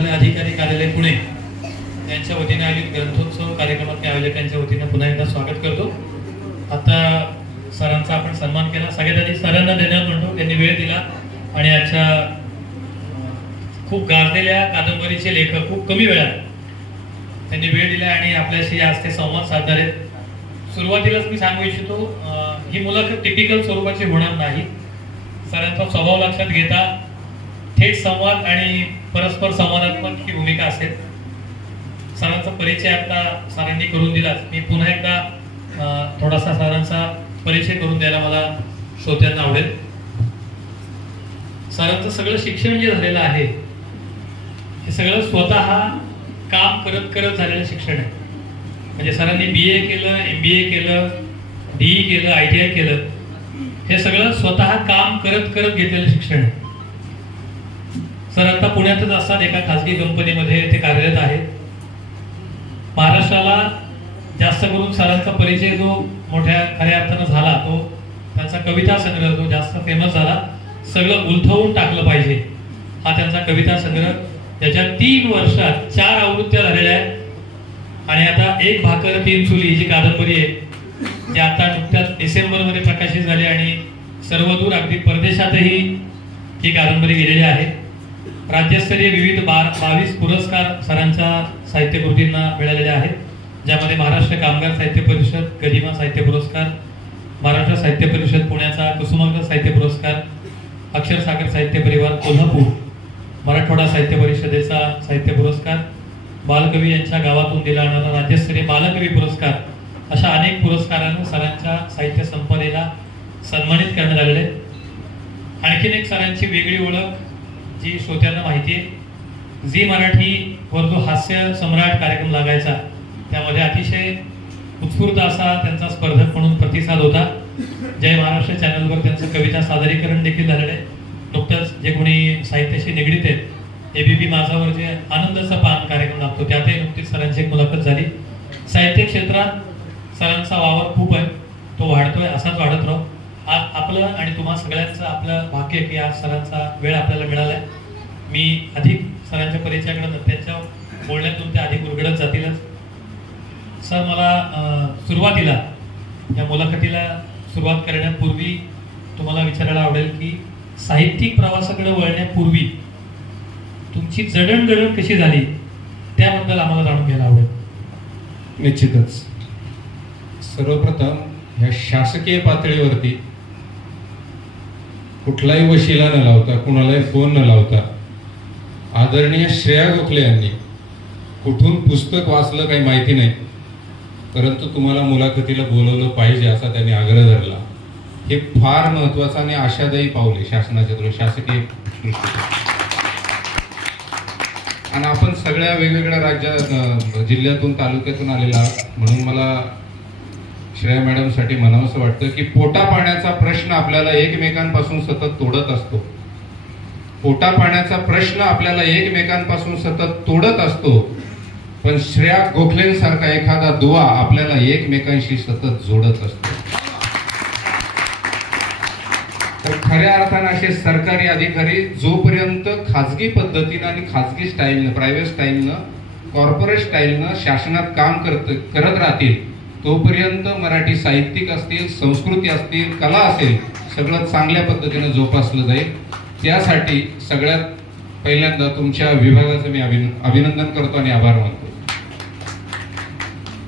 ग्रंथालय अधिकारी कार्यालय पुणे यांच्या वतीने आयोजित ग्रंथोत्सव कार्यक्रमात आयोजकांच्या वतीने पुन्हा एकदा स्वागत करतो। आता सरांचा आपण सन्मान केला। सगळ्यात आधी सरांना धन्यवाद म्हणतो, त्यांनी वेळ दिला आणि आजच्या खूप गाजलेल्या कादंबरीचे लेखक खूप कमी वेळात त्यांनी वेळ दिला आणि आपल्याशी आज ते संवाद साधणार आहेत। सुरुवातीलाच मी सांगू इच्छितो, ही मुलाखत टिपिकल स्वरूपाची होणार नाही। सरांचा स्वभाव लक्षात घेता थेट संवाद आणि परस्पर संवादात्मक ही भूमिका असेल। सरांचा परिचय आता सरांनी करून दिलाच, मी पुन्हा एकदा थोडासा सरांचा परिचय करून द्यायला मला श्रोत्यांना आवडेल। सरांचं सगळं शिक्षण जे झालेलं आहे हे सगळं स्वतः काम करत करत झालेलं शिक्षण आहे। म्हणजे सरांनी BA केलं, MBA केलं, DE केलं, ITI केलं, हे सगळं स्वतः काम करत करत घेतलेलं शिक्षण आहे। सर आता पुण्यातच असतात, एका खासगी कंपनीमध्ये ते कार्यरत आहेत। महाराष्ट्राला जास्त करून सरांचा परिचय जो मोठ्या खऱ्या अर्थानं झाला तो त्यांचा कविता संग्रह जो जास्त फेमस झाला, सगळं उलथवून टाकलं पाहिजे, हा त्यांचा कविता संग्रह, त्याच्या 3 वर्षात 4 आवृत्त्या झालेल्या आहेत। आणि आता एक भाकर 3 चुली जी कादंबरी आहे ती आता नुकत्याच डिसेंबरमध्ये प्रकाशित झाली आणि सर्वदूर अगदी परदेशातही ही कादंबरी गेलेली आहे। राज्यस्तरीय विविध 22 पुरस्कार सरांच्या साहित्यकृतींना मिळालेले आहेत, ज्यामध्ये महाराष्ट्र कामगार साहित्य परिषद गदिमा साहित्य पुरस्कार, महाराष्ट्र साहित्य परिषद पुण्याचा कुसुमाग्रज साहित्य पुरस्कार, अक्षरसागर साहित्य परिवार कोल्हापूर, मराठवाडा साहित्य परिषदेचा साहित्य पुरस्कार, बालकवी यांच्या गावातून दिला जाणारा राज्यस्तरीय बालकवी पुरस्कार, अशा अनेक पुरस्कारांनी सरांच्या साहित्य संपदेला सन्मानित करण्यात आलेले। आणखीन एक सरांची वेगळी ओळख जी श्रोत्यांना माहिती आहे, झी मराठीवर जो हास्य सम्राट कार्यक्रम लागायचा त्यामध्ये अतिशय उत्स्फूर्त असा त्यांचा स्पर्धक म्हणून प्रतिसाद होता। जय महाराष्ट्र चॅनलवर त्यांचं कविता सादरीकरण देखील झालेलं आहे। नुकतंच जे कोणी साहित्याशी निगडीत आहेत, ABP माझावर जे आनंदाचा पान कार्यक्रम लागतो त्यातही नुकतीच सरांची एक मुलाखत झाली। साहित्य क्षेत्रात सरांचा वावर खूप आहे, तो वाढतोय, असाच वाढत राहो। आज आपलं आणि तुम्हा सगळ्यांचं आपलं भाग्य की आज सरांचा वेळ आपल्याला मिळालाय। मी अधिक सरांच्या परिचयाकडे त्यांच्या बोलण्यातून ते अधिक उलगडत जातीलच। सर मला सुरुवातीला या मुलाखतीला सुरुवात करण्यापूर्वी तुम्हाला विचारायला आवडेल की साहित्यिक प्रवासाकडे वळण्यापूर्वी तुमची जडणघडण कशी झाली त्याबद्दल आम्हाला जाणून घ्यायला आवडेल। निश्चितच सर्वप्रथम ह्या शासकीय पातळीवरती कुठलाही वशिला न लावता, कुणालाही फोन न लावता, आदरणीय श्रेया गोखले यांनी कुठून पुस्तक वाचलं काही माहिती नाही, परंतु तुम्हाला मुलाखतीला बोलवलं पाहिजे असा त्यांनी आग्रह धरला। हे फार महत्वाचं आणि आशादायी पाऊल आहे शासनाच्या दृष्टीने, शासकीय दृष्टीने। आणि आपण सगळ्या वेगवेगळ्या राज्यात, जिल्ह्यातून, तालुक्यातून आलेला म्हणून मला श्रेया मॅडमसाठी म्हणावंसं वाटतं की पोटा पाण्याचा प्रश्न आपल्याला एकमेकांपासून सतत तोडत असतो, पोटा पाण्याचा प्रश्न आपल्याला एकमेकांपासून सतत तोडत असतो, पण श्रेया गोखलेंसारखा एखादा दुवा आपल्याला एकमेकांशी सतत जोडत असतो। तर खऱ्या अर्थाने असे सरकारी अधिकारी जोपर्यंत खाजगी पद्धतीनं आणि खाजगी स्टाईलनं, प्रायव्हेट स्टाईलनं, कॉर्पोरेट स्टाईलनं शासनात काम करत राहतील तोपर्यंत मराठी साहित्यिक असतील, संस्कृती असतील, कला असेल, सगळं चांगल्या पद्धतीने जोपासलं जाईल। त्यासाठी सगळ्यात पहिल्यांदा तुमच्या विभागाचं मी अभिनंदन करतो आणि आभार मानतो।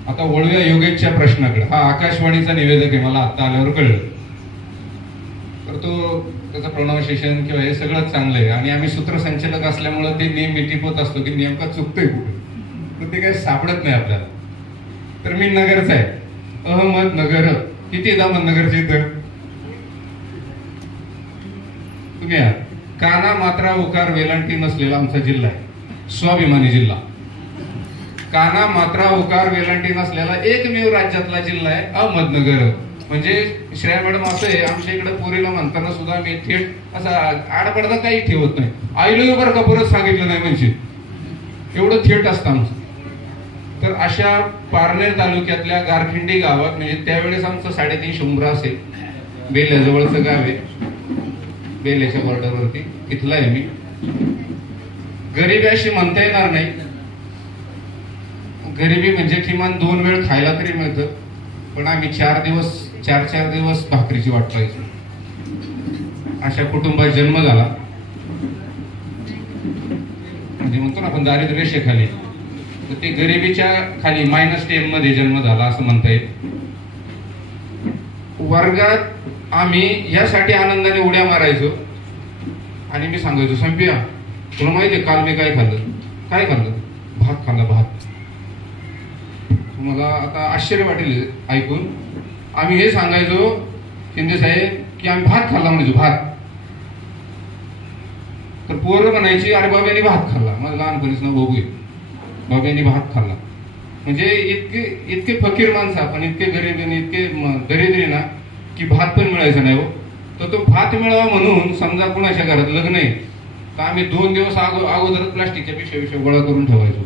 आता वळूया योगेशच्या प्रश्नाकडे। हा आकाशवाणीचा निवेदक आहे, मला आता आल्यावर कळलं। तर तो त्याचं प्रोनाउन्सिएशन किंवा हे सगळं चांगलं आहे आणि आम्ही सूत्रसंचालक असल्यामुळे ते नेहमी टिपत असतो की नेमका चुकतोय कुठे, तर ते काही सापडत नाही आपल्याला। तर मी नगरचा आहे, अहमदनगर। किती अहमदनगरचे इथं तुम्ही आहात? काना मात्रा उकार वेलांटी नसलेला आमचा जिल्हा आहे, स्वाभिमानी जिल्हा। काना मात्रा उकार वेलांटी नसलेला एकमेव राज्यातला जिल्हा आहे अहमदनगर। म्हणजे श्रेया मॅडम असं आहे, आमच्या इकडे पोरीला म्हणताना सुद्धा मी थेट असा आडपडदा काही ठेवत नाही, आईला बरं का परत सांगितलं नाही म्हणजे एवढं थेट असतं आमचं। तर अशा पारनेर तालुक्यातल्या गारखिंडी गावात, म्हणजे त्यावेळेस आमचं 350 उंबरा असेल, बेल्याजवळचं गाव आहे, बेल्याच्या बॉर्डरवरती, इथला आहे मी। गरिबी अशी म्हणता येणार नाही, गरिबी म्हणजे किमान 2 वेळ खायला तरी मिळतं, पण आम्ही 4 दिवस भाकरीची वाट पाहायचो. अशा कुटुंबात जन्म झाला, म्हणजे म्हणतो ना आपण दारिद्र्य रेषेखाली, तर ते गरिबीच्या खाली -10 मध्ये जन्म झाला असं म्हणता येईल. वर्गात आम्ही यासाठी आनंदाने उड्या मारायचो आणि मी सांगायचो, संपिया तुला माहिती आहे काल मी काय खाल्लं? काय खाल्लं? भात खाल्ला, भात. मला आता आश्चर्य वाटेल ऐकून. आम्ही हे सांगायचो शिंदे साहेब की आम्ही भात खाल्ला, म्हणजे भात. तर पोरं म्हणायची अरे बाबांनी भात खाल्ला. मला लहानपणीच ना बघू बाबांनी भात खाल्ला. म्हणजे इतके फकीर माणसं आपण, इतके गरीब आणि इतके दरिद्री ना की भात पण मिळायचं नाही हो. तर तो भात मिळावा म्हणून समजा कुणाच्या घरात लग्न आहे तर आम्ही 2 दिवस अगोदर प्लास्टिकच्या पिशव्या गोळा करून ठेवायचो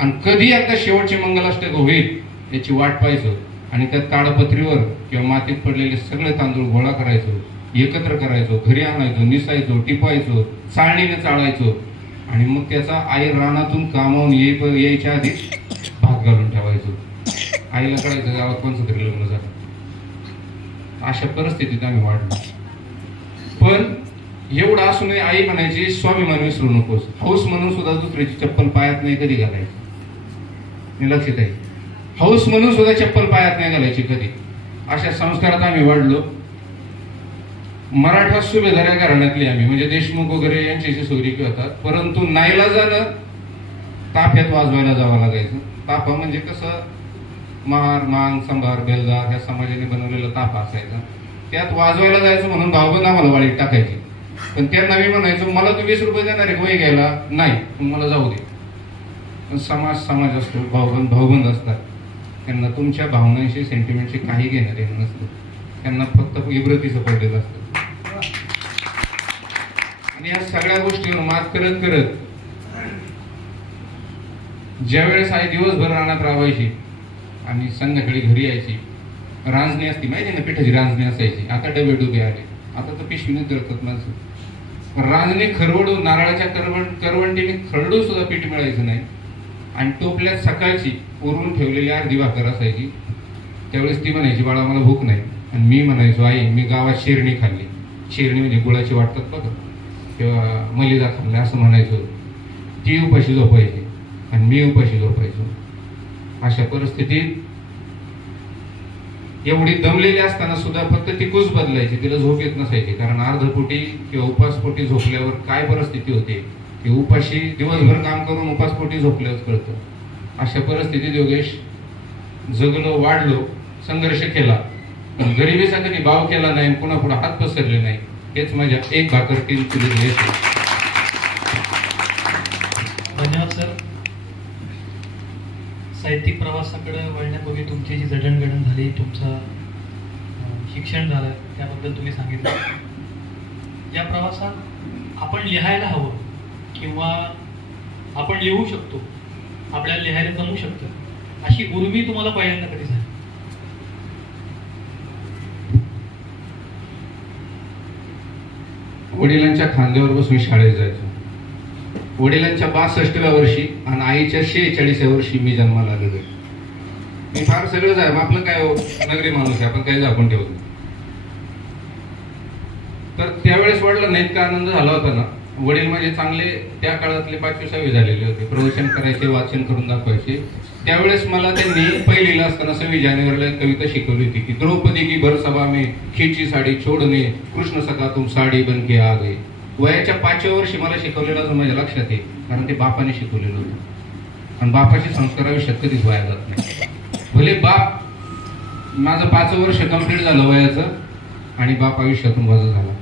आणि कधी एकदा शेवटचे मंगलाष्टक होईल याची वाट पाहायचो आणि त्या ताडपत्रीवर किंवा मातीत पडलेले सगळे तांदूळ गोळा करायचो, एकत्र करायचो, घरी आणायचो, निसायचो, टिपायचो, चाळणीने चाळायचो आणि मग त्याचा आई रानातून कामावून यायच्या आधी भात घालून ठेवायचो. आईला कळायचं गावात कोणचं तरी लग्न झालं. अशा परिस्थितीत आम्ही वाढलो. पण एवढं असूनही आई म्हणायची स्वाभिमान विसरू नकोस. हौस म्हणून सुद्धा दुसऱ्याची चप्पल पायात नाही कधी घालायची. मी लक्षात आहे, हौस म्हणून सुद्धा चप्पल पायात नाही घालायची कधी. अशा संस्कारात आम्ही वाढलो. मराठा सुभेदाऱ्या घराण्यातली आम्ही, म्हणजे देशमुख वगैरे यांच्याशी सोयरीकी होतात, परंतु नाईलाजानं ताफ्यात वाजवायला जावं लागायचं. ताफा म्हणजे कसं महार, मांग, संभार, बेलदार ह्या समाजाने बनवलेला ताफा असायचा. त्यात वाजवायला जायचं म्हणून भाऊबंद आम्हाला वाळीत टाकायची. पण त्यांना मी म्हणायचो मला तू 20 रुपये देणार आहे वय घ्यायला? नाही, मला जाऊ दे. पण समाज असतो, भाऊबंद असतात, त्यांना तुमच्या भावनांशी सेंटिमेंटशी काही घेणं देणं नसतं. त्यांना फक्त इब्रतीचं पडलेलं असतं. आणि या सगळ्या गोष्टीवर मात करत करत ज्या वेळेस आई दिवसभर रानात राहायची आणि संध्याकाळी घरी यायची, रांजणी असती माहिती ना, पिठाची रांजणी असायची. आता डबे डुबे आले, आता तर पिशवीने दळतात माणसं. रांजणी खरवडून, नारळाच्या करवंटीने खरडून सुद्धा पीठ मिळायचं नाही. आणि टोपल्यात सकाळची उरून ठेवलेली अर्धी भाकर असायची. त्यावेळेस ती म्हणायची बाळा मला भूक नाही. आणि मी म्हणायचो आई मी गावात शेरणी खाल्ली. शेरणी म्हणजे गुळाची वाटतात बघा, किंवा मलिदा खाल्ल्या असं म्हणायचो. ती उपाशी झोपायची आणि मी उपाशी झोपायचो. अशा परिस्थितीत एवढी दमलेली असताना सुद्धा फक्त ती कुस बदलायची, तिला झोप येत नसायची. कारण अर्धपोटी किंवा उपासपोटी झोपल्यावर काय परिस्थिती होते की उपाशी दिवसभर काम करून उपासपोटी झोपल्याच कळतं. अशा परिस्थितीत योगेश जगलो, वाढलो, संघर्ष केला, पण गरिबीचा कधी भाव केला नाही, पुन्हा पुढे हात पसरले नाही. हेच माझ्या एक भाकर 3 किलो धन्यवाद सर. साहित्यिक प्रवासाकडे वळण्यापूर्वी तुमची जी जडणघडण झाली, तुमचं शिक्षण झालं, त्याबद्दल तुम्ही सांगितलं. या प्रवासात आपण लिहायला हवं किंवा आपण लिहू शकतो, आपल्याला लिहायला जमू शकतं, अशी उर्मी तुम्हाला पहिल्यांदा कधी झाली? वडिलांच्या खांद्यावर बसून शाळेत जायचो. वडिलांच्या 62व्या वर्षी आणि आईच्या 46व्या वर्षी मी जन्माला आलेलो. मी फार सगळं आहे, आपलं काय नगरी माणूस आहे, आपण काही झाकून ठेवतो. तर त्यावेळेस वडिलांना नाही इतका आनंद झाला होता ना. वडील म्हणजे चांगले त्या काळातले 5वी 6वी झालेले होते, प्रवचन करायचे, वाचन करून दाखवायचे. त्यावेळेस मला त्यांनी पहिलीला असताना 26 जानेवारीला एक कविता शिकवली होती की द्रौपदी की भर सभा में खिची साडी छोडणे, कृष्ण सखा तुम साडी बन के आ गए. वयाच्या 5व्या वर्षी मला शिकवलेलं माझ्या लक्षात आहे, कारण ते बापाने शिकवलेलं होतं. आणि बापाचे संस्कार आयुष्यात कधीच वाया जात नाही. भले बाप, माझं 5वं वर्ष कंप्लीट झालं वयाचं आणि बाप आयुष्यातून वजा झाला,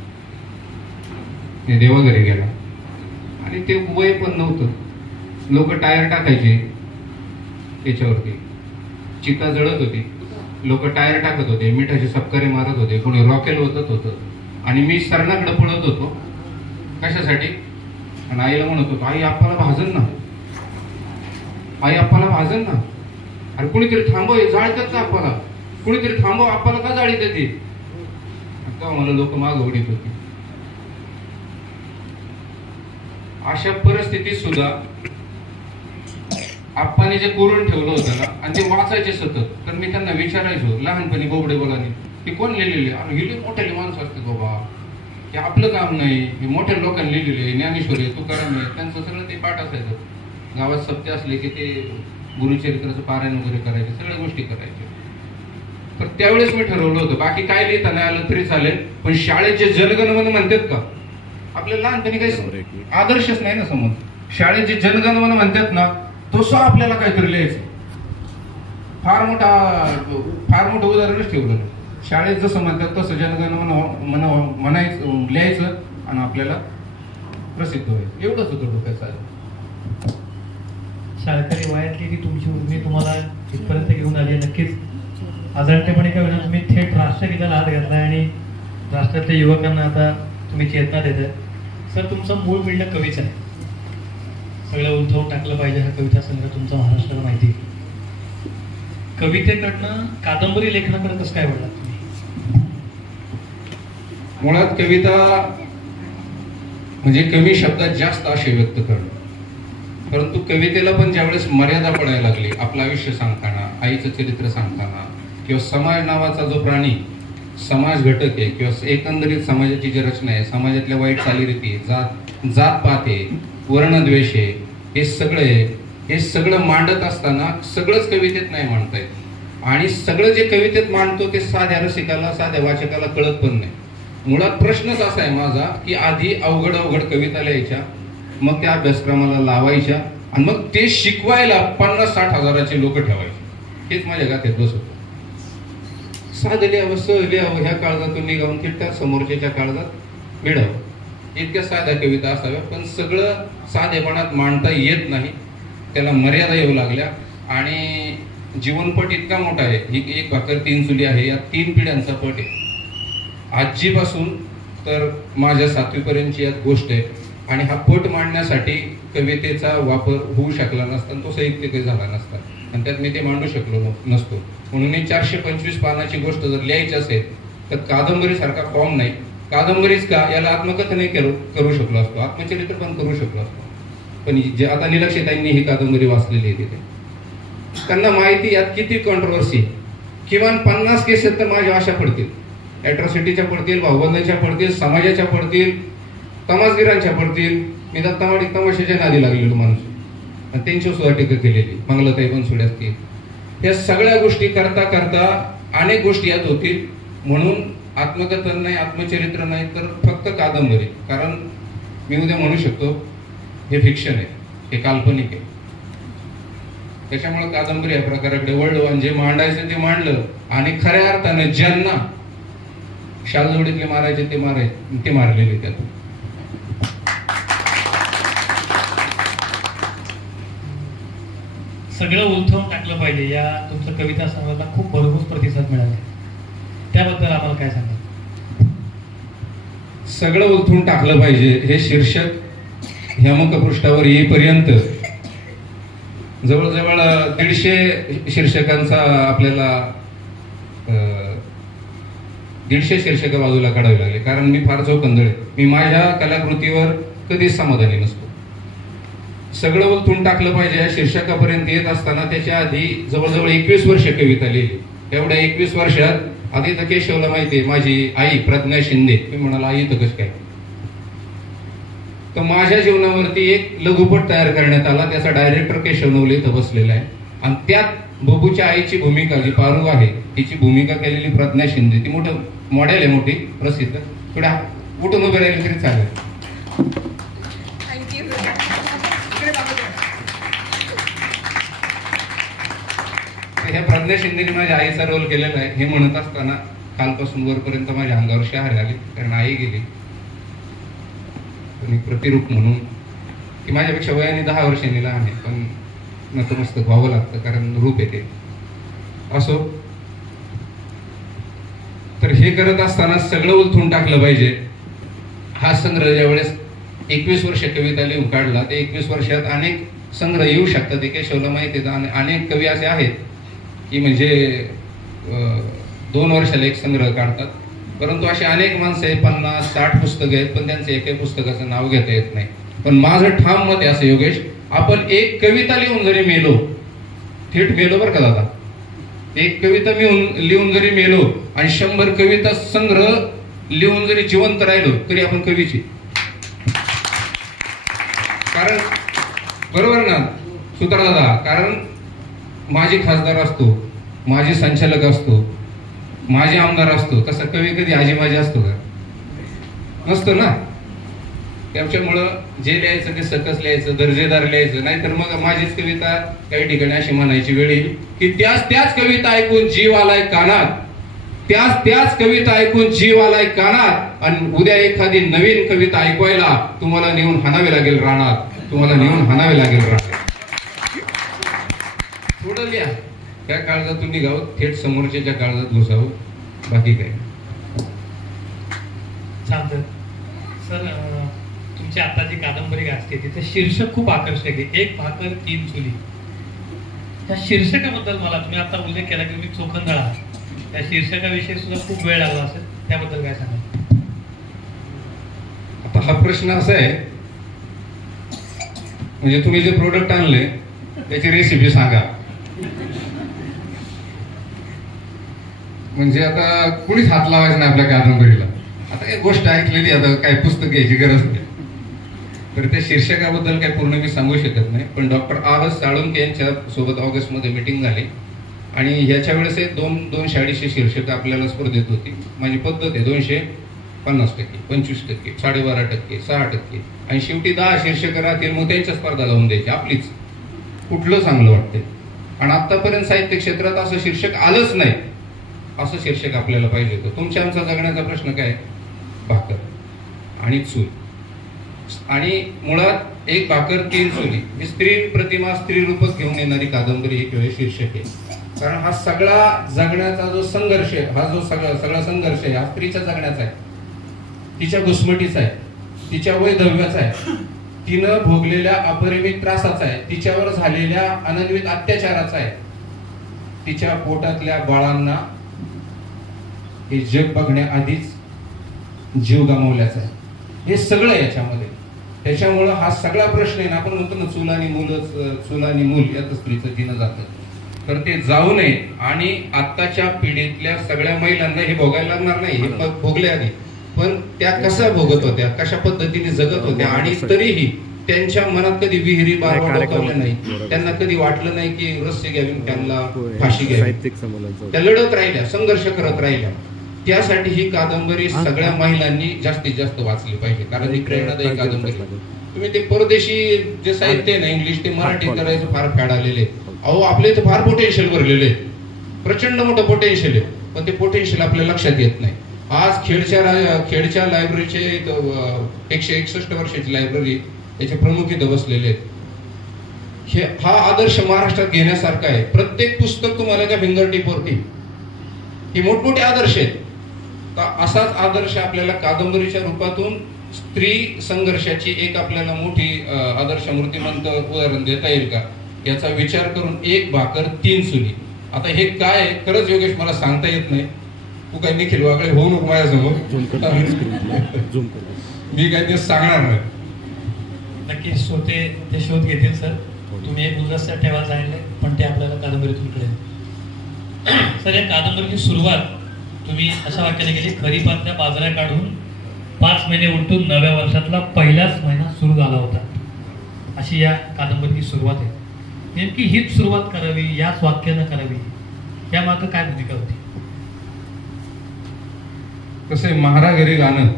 ते देवाघरी गेला. आणि ते वय पण नव्हतं. लोक टायर टाकायचे त्याच्यावरती, चिता जळत होती, लोक टायर टाकत होते, मिठाचे सपकारे मारत होते, कोणी रॉकेल ओतत होतं. आणि मी सरणाकडे पळत होतो कशासाठी. आणि आईला म्हणत होतो आई आप्पाला भाजन ना, आई आप्पाला भाजन ना. अरे कुणीतरी थांबव, जाळतात का आप्पाला, कुणीतरी थांबव, आप्पाला का जाळीत येते. आता मला लोक माग ओढीत होती. अशा परिस्थितीत सुद्धा आप्पाने जे कोरून ठेवलं होतं ना आणि ते वाचायचे सतत, तर मी त्यांना विचारायचो लहानपणी बोबडे बोलाने ते कोण लिहिलेले, आणि लिहिले मोठे माणसं असते बाबा, हे आपलं काम नाही, हे मोठ्या लोकांनी लिहिलेले, ज्ञानेश्वरी तुकाराम आहे, त्यांचं सगळं ते पाठ असायचं. गावात सप्ते असले की ते गुरुचरित्राचं पारायण वगैरे करायचे, सगळ्या गोष्टी करायचे. तर त्यावेळेस मी ठरवलं होतं बाकी काय लिहिता नाही आलं तरी चालेल, पण शाळेत जे जनगणमन म्हणतात का, आपल्या लहानपणी काही आदर्शच नाही ना समोर. शाळेत जे जनगणमन म्हणतात ना तसं आपल्याला काहीतरी लिहायचं. फार मोठं उदाहरणच ठेवलं. शाळेत जसं म्हणतात तसं जनगणमन म्हणायचं, लिहायचं आणि आपल्याला प्रसिद्ध व्हायचं. एवढंच होतं डोक्याचं. शाळकरी वयातली ती तुमची उर्मी तुम्हाला इथपर्यंत घेऊन आली. नक्कीच आजारतेपणे काय होणार, तुम्ही थेट राष्ट्रगीताला हात घातलाय आणि राष्ट्रातल्या युवकांना आता तुम्ही चेतना देताय. सर, तुमचं मूळ मिळणं कवीच आहे. सगळं उलथवून टाकलं पाहिजे हा कविता संग्रह तुमचा महाराष्ट्राला माहिती आहे. कवितेकडनं कादंबरी लेखनाकडे कसं काय वळलात तुम्ही? मुळात कविता म्हणजे कमी शब्दात जास्त आशय व्यक्त करणं, परंतु कवितेला पण ज्यावेळेस मर्यादा पडायला लागली, आपलं आयुष्य सांगताना, आईचं चरित्र सांगताना, किंवा समाज नावाचा जो प्राणी समाज घटक आहे, किंवा एकंदरीत समाजाची जी रचना आहे, समाजातल्या वाईट चालीरीती, जात पात आहे, वर्णद्वेष आहे, हे सगळं मांडत असताना सगळंच कवितेत नाही मांडता येत. आणि सगळं जे कवितेत मांडतो ते साध्या रसिकाला, साध्या वाचकाला कळत पण नाही. मुळात प्रश्नच असा आहे माझा की आधी अवघड कविता लिहायच्या, मग त्या अभ्यासक्रमाला लावायच्या, आणि मग ते शिकवायला 50-60 हजाराचे लोक ठेवायचे. हेच माझ्या गात्यात बस होतं. साधं लिहावं, सहज लिहावं, ह्या काळजातून निघावून तिथल्या समोरच्या काळजात मिळावं, इतक्या साध्या कविता असाव्या. पण सगळं साधेपणात मांडता येत नाही, त्याला मर्यादा येऊ लागल्या. आणि जीवनपट इतका मोठा आहे, ही एक भाकर 3 चुली आहे, या 3 पिढ्यांचा पट आहे. आजीपासून तर माझ्या 7वी पर्यंतची यात गोष्ट आहे. आणि हा पट मांडण्यासाठी कवितेचा वापर होऊ शकला नसता, तो साहित्य काही झाला नसता, आणि त्यात मी ते मांडू शकलो नसतो. म्हणून मी 425 पानाची गोष्ट जर लिहायची असेल तर कादंबरी सारखा फॉर्म नाही. कादंबरीच का, याला आत्मकथनही करू शकलो असतो, आत्मचरित्र पण करू शकलो असतो. पण जे आता निलक्षितांनी ही कादंबरी वाचलेली आहे तिथे, त्यांना माहिती यात किती कॉन्ट्रोवर्सी, किमान 50 केसेस तर माझ्या अशा पडतील, ॲट्रॉसिटीच्या पडतील, भाऊबंदांच्या पडतील, समाजाच्या पडतील, तमासगिरांच्या पडतील. मी दत्तावाडी तमाशाच्या नादी लागलेलो माणूस, आणि त्यांची सुद्धा टीका केलेली, मंगलताई पण सोडे असतील. या सगळ्या गोष्टी करता करता अनेक गोष्टी यात होतील. म्हणून आत्मकथन नाही, आत्मचरित्र नाही, तर फक्त कादंबरी. कारण मी उद्या म्हणू शकतो हे फिक्शन आहे, हे काल्पनिक आहे. त्याच्यामुळे कादंबरी या प्रकाराकडे वळलो, आणि जे मांडायचं ते मांडलं. आणि खऱ्या अर्थाने ज्यांना शालजोडीतले मारायचे ते मारलेले त्यात. सगळं उलथवून टाकलं पाहिजे या तुमच्या कविता संग्रहाला खूप भरघोस प्रतिसाद मिळाला, त्याबद्दल आम्हाला काय सांगा? सगळं उलथून टाकलं पाहिजे हे शीर्षक हेमकपृष्ठावर येईपर्यंत जवळजवळ 150 शीर्षकांचा आपल्याला 150 शीर्षकं बाजूला काढावी लागली. कारण मी फार चौकंदळ आहे, मी माझ्या कलाकृतीवर कधीच समाधानी नसतो. सगळं उलथून टाकलं पाहिजे या शीर्षकापर्यंत येत असताना त्याच्या आधी जवळजवळ 21 वर्ष कविता लिहिली. एवढ्या 21 वर्षात आधी तर केशवला माहितीये, माझी आई प्रज्ञा शिंदे, मी म्हणाला आई तर कसं काय, तर माझ्या जीवनावरती एक लघुपट तयार करण्यात आला, त्याचा डायरेक्टर केशव नवले इथं बसलेला आहे. आणि त्यात बबूच्या आईची भूमिका जी पारू आहे तिची भूमिका केलेली प्रज्ञा शिंदे, ती मोठं मॉडेल आहे, मोठी प्रसिद्ध. थोड्या उठून उभे राहिले तरी चालेल. ह्या प्रज्ञा शिंदेने माझ्या आईचा रोल केलेला आहे. हे म्हणत असताना कालपासून वरपर्यंत माझ्या अंगावर शहारे आले, कारण आई गेली. पण प्रतिरूप म्हणून की माझ्यापेक्षा वयाने 10 वर्षांनी लहान आहे, पण नतमस्तक व्हावं लागतं कारण रूप येते. असो, तर हे करत असताना सगळं उलथून टाकलं पाहिजे. हा संग्रह ज्यावेळेस 21 वर्ष कविता लिहून काढला, ते 21 वर्षात अनेक संग्रह येऊ शकतात, हे केशवला माहिती आहे. आणि अनेक कवी असे आहेत की म्हणजे 2 वर्षाला एक संग्रह काढतात. परंतु असे अनेक माणसं आहेत, 50-60 पुस्तकं आहेत, पण त्यांचं एकही पुस्तकाचं नाव घेता येत नाही. पण माझं ठाम मत आहे असं योगेश, आपण एक कविता लिहून जरी मेलो, थेट मेलो बरं का दादा, एक कविता लिहून जरी मेलो आणि 100 कविता संग्रह लिहून जरी जिवंत राहिलो तरी आपण कवीची. कारण बरोबर ना सुतार दादा, कारण माझी खासदार असतो, माझी संचालक असतो, माझे आमदार असतो, तसा कवी कधी आजी माझी असतो का? नसतो ना. त्याच्यामुळं जे लिहायचं ते सकस लिहायचं, दर्जेदार लिहायचं, नाहीतर मग माझीच कविता काही ठिकाणी अशी म्हणायची वेळ येईल की त्याच कविता ऐकून जीव आलाय कानात, त्याच कविता ऐकून जीव आलाय कानात, आणि उद्या एखादी नवीन कविता ऐकवायला तुम्हाला नेऊन हाणावे लागेल रानात, तुम्हाला नेऊन हाणावे लागेल रानात. थोडं लिहा, त्या काळजातून निघावं, थेट समोरच्या काळजात घुसावं, बाकी काय. छान सर. तुमची आता जी कादंबरी गाजते तिचं शीर्षक खूप आकर्षक आहे, एक भाकर तीन चुली. त्या शीर्षकाबद्दल मला, तुम्ही आता उल्लेख केला की तुम्ही चोखंदळा, त्या शीर्षकाविषयी सुद्धा खूप वेळ लागला असेल, त्याबद्दल काय सांगा? आता हा प्रश्न असा आहे, म्हणजे तुम्ही जे प्रोडक्ट आणले त्याची रेसिपी सांगा. म्हणजे आता कुणीच हात लावायचा नाही आपल्या कादंबरीला. आता काही गोष्ट ऐकलेली, आता काय पुस्तक घ्यायची गरज नाही. तर त्या शीर्षकाबद्दल काही पूर्ण मी सांगू शकत नाही, पण डॉक्टर R.S. साळुंखे यांच्या सोबत ऑगस्टमध्ये मीटिंग झाली आणि ह्याच्या वेळेस 250 शीर्षक आपल्याला स्पर्धेत होती. माझी पद्धत आहे 250%, 25%, 12.5%, 6%, आणि शेवटी 10 शीर्षक राहतील, मग त्यांच्या स्पर्धा लावून द्यायची आपलीच, कुठलं चांगलं वाटतंय. आणि आतापर्यंत साहित्य क्षेत्रात असं शीर्षक आलंच नाही, असं शीर्षक आपल्याला पाहिजे होतं. तुमच्या आमचा जगण्याचा प्रश्न काय? भाकर आणि चूल. आणि मुळात एक भाकर तीन चुली ही स्त्री प्रतिमा, स्त्री रूपच घेऊन येणारी कादंबरी हे शीर्षक आहे. कारण हा सगळा जगण्याचा जो संघर्ष आहे, हा जो सगळा संघर्ष आहे, हा स्त्रीच्या जगण्याचा आहे, तिच्या घुसमटीचा आहे, तिच्या वैधव्याचा आहे, तिनं भोगलेल्या अपरिमित त्रासाचा आहे, तिच्यावर झालेल्या अनन्वित अत्याचाराचा आहे, तिच्या पोटातल्या बाळांना हे जग बघण्याआधीच जीव गमावल्याचा आहे. हे सगळं याच्यामध्ये. त्याच्यामुळं हा सगळा प्रश्न आहे ना, आपण म्हणतो ना चूल आणि मूल यात स्त्रीचं जीनं जातं, तर ते जाऊ नये. आणि आत्ताच्या पिढीतल्या सगळ्या महिलांना हे भोगायला लागणार नाही, हे भोगले आधी, पण त्या कशा भोगत होत्या, कशा पद्धतीने जगत होत्या, आणि तरीही त्यांच्या मनात कधी विहिरी बारवा डोकावल्या नाही, त्यांना कधी वाटलं नाही की रस्से घ्यावी, त्यांना फाशी घ्यावी. त्या लढत राहिल्या, संघर्ष करत राहिल्या. त्यासाठी ही कादंबरी सगळ्या महिलांनी जास्तीत जास्त वाचली पाहिजे, कारण ही प्रेरणादायी कादंबरी. तुम्ही ते परदेशी जे साहित्य आहे ना, इंग्लिश ते मराठी करायचं फार फॅड आलेले. अहो आपले तर फार पोटेन्शियल भरलेले, प्रचंड मोठं पोटेन्शियल आहे, पण ते पोटेन्शियल आपल्या लक्षात येत नाही. आज खेडच्या लायब्ररीचे 161 वर्षाची लायब्ररी, याचे प्रमुख इथं बसलेले आहेत. हा आदर्श महाराष्ट्रात घेण्यासारखा आहे. प्रत्येक पुस्तक तुम्हाला त्या फिंगरटिपवरती, ही मोठमोठे आदर्श आहेत. असाच आदर्श आपल्याला कादंबरीच्या रूपातून स्त्री संघर्षाची एक आपल्याला मोठी आदर्श मूर्तिमंत उदाहरण देता येईल का, याचा विचार करून एक भाकर तीन चुली. आता हे काय खरंच योगेश मला सांगता येत नाही. तू काही निखिल वागळे होऊ नको माझ्यासमोर, मी काही ते सांगणार नाही. नक्कीच श्रोते ते शोध घेतील सर. तुम्ही एक गुलदस्ता ठेवा जायला, पण ते आपल्याला कादंबरीतून कळेल. सर या कादंबरीची सुरुवात तुम्ही अशा वाक्याने केली, खरीपातल्या बाजऱ्या काढून 5 महिने उलटून नव्या वर्षातला पहिलाच महिना सुरू झाला होता, अशी या कादंबरीची सुरुवात आहे. नेमकी हीच सुरुवात करावी, याच वाक्यानं करावी, या मागं काय भूमिका होती? कसं महारा घरी गाणं,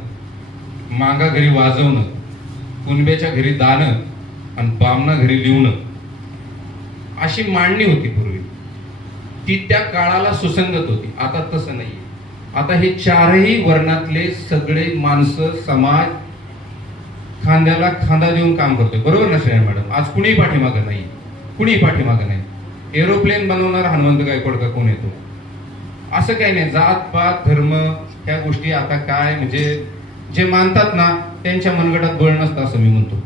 मागा घरी वाजवणं, कुणब्याच्या घरी दाणं आणि बामणा घरी लिहणं, अशी मांडणी होती पूर्वी. ती त्या काळाला सुसंगत होती. आता तसं नाही. आता हे चारही वर्णातले सगळे माणसं, समाज खांद्याला खांदा देऊन काम करतोय. बरोबर ना श्रेया मॅडम? आज कुणी पाठीमागं नाही, कुणी पाठीमागं नाही. एरोप्लेन बनवणार हनुमंत गायकवाड का कोण येतो, असं काही नाही. जात पात धर्म ह्या गोष्टी आता काय, म्हणजे जे मानतात ना त्यांच्या मनगटात बळ नसतं असं मी म्हणतो.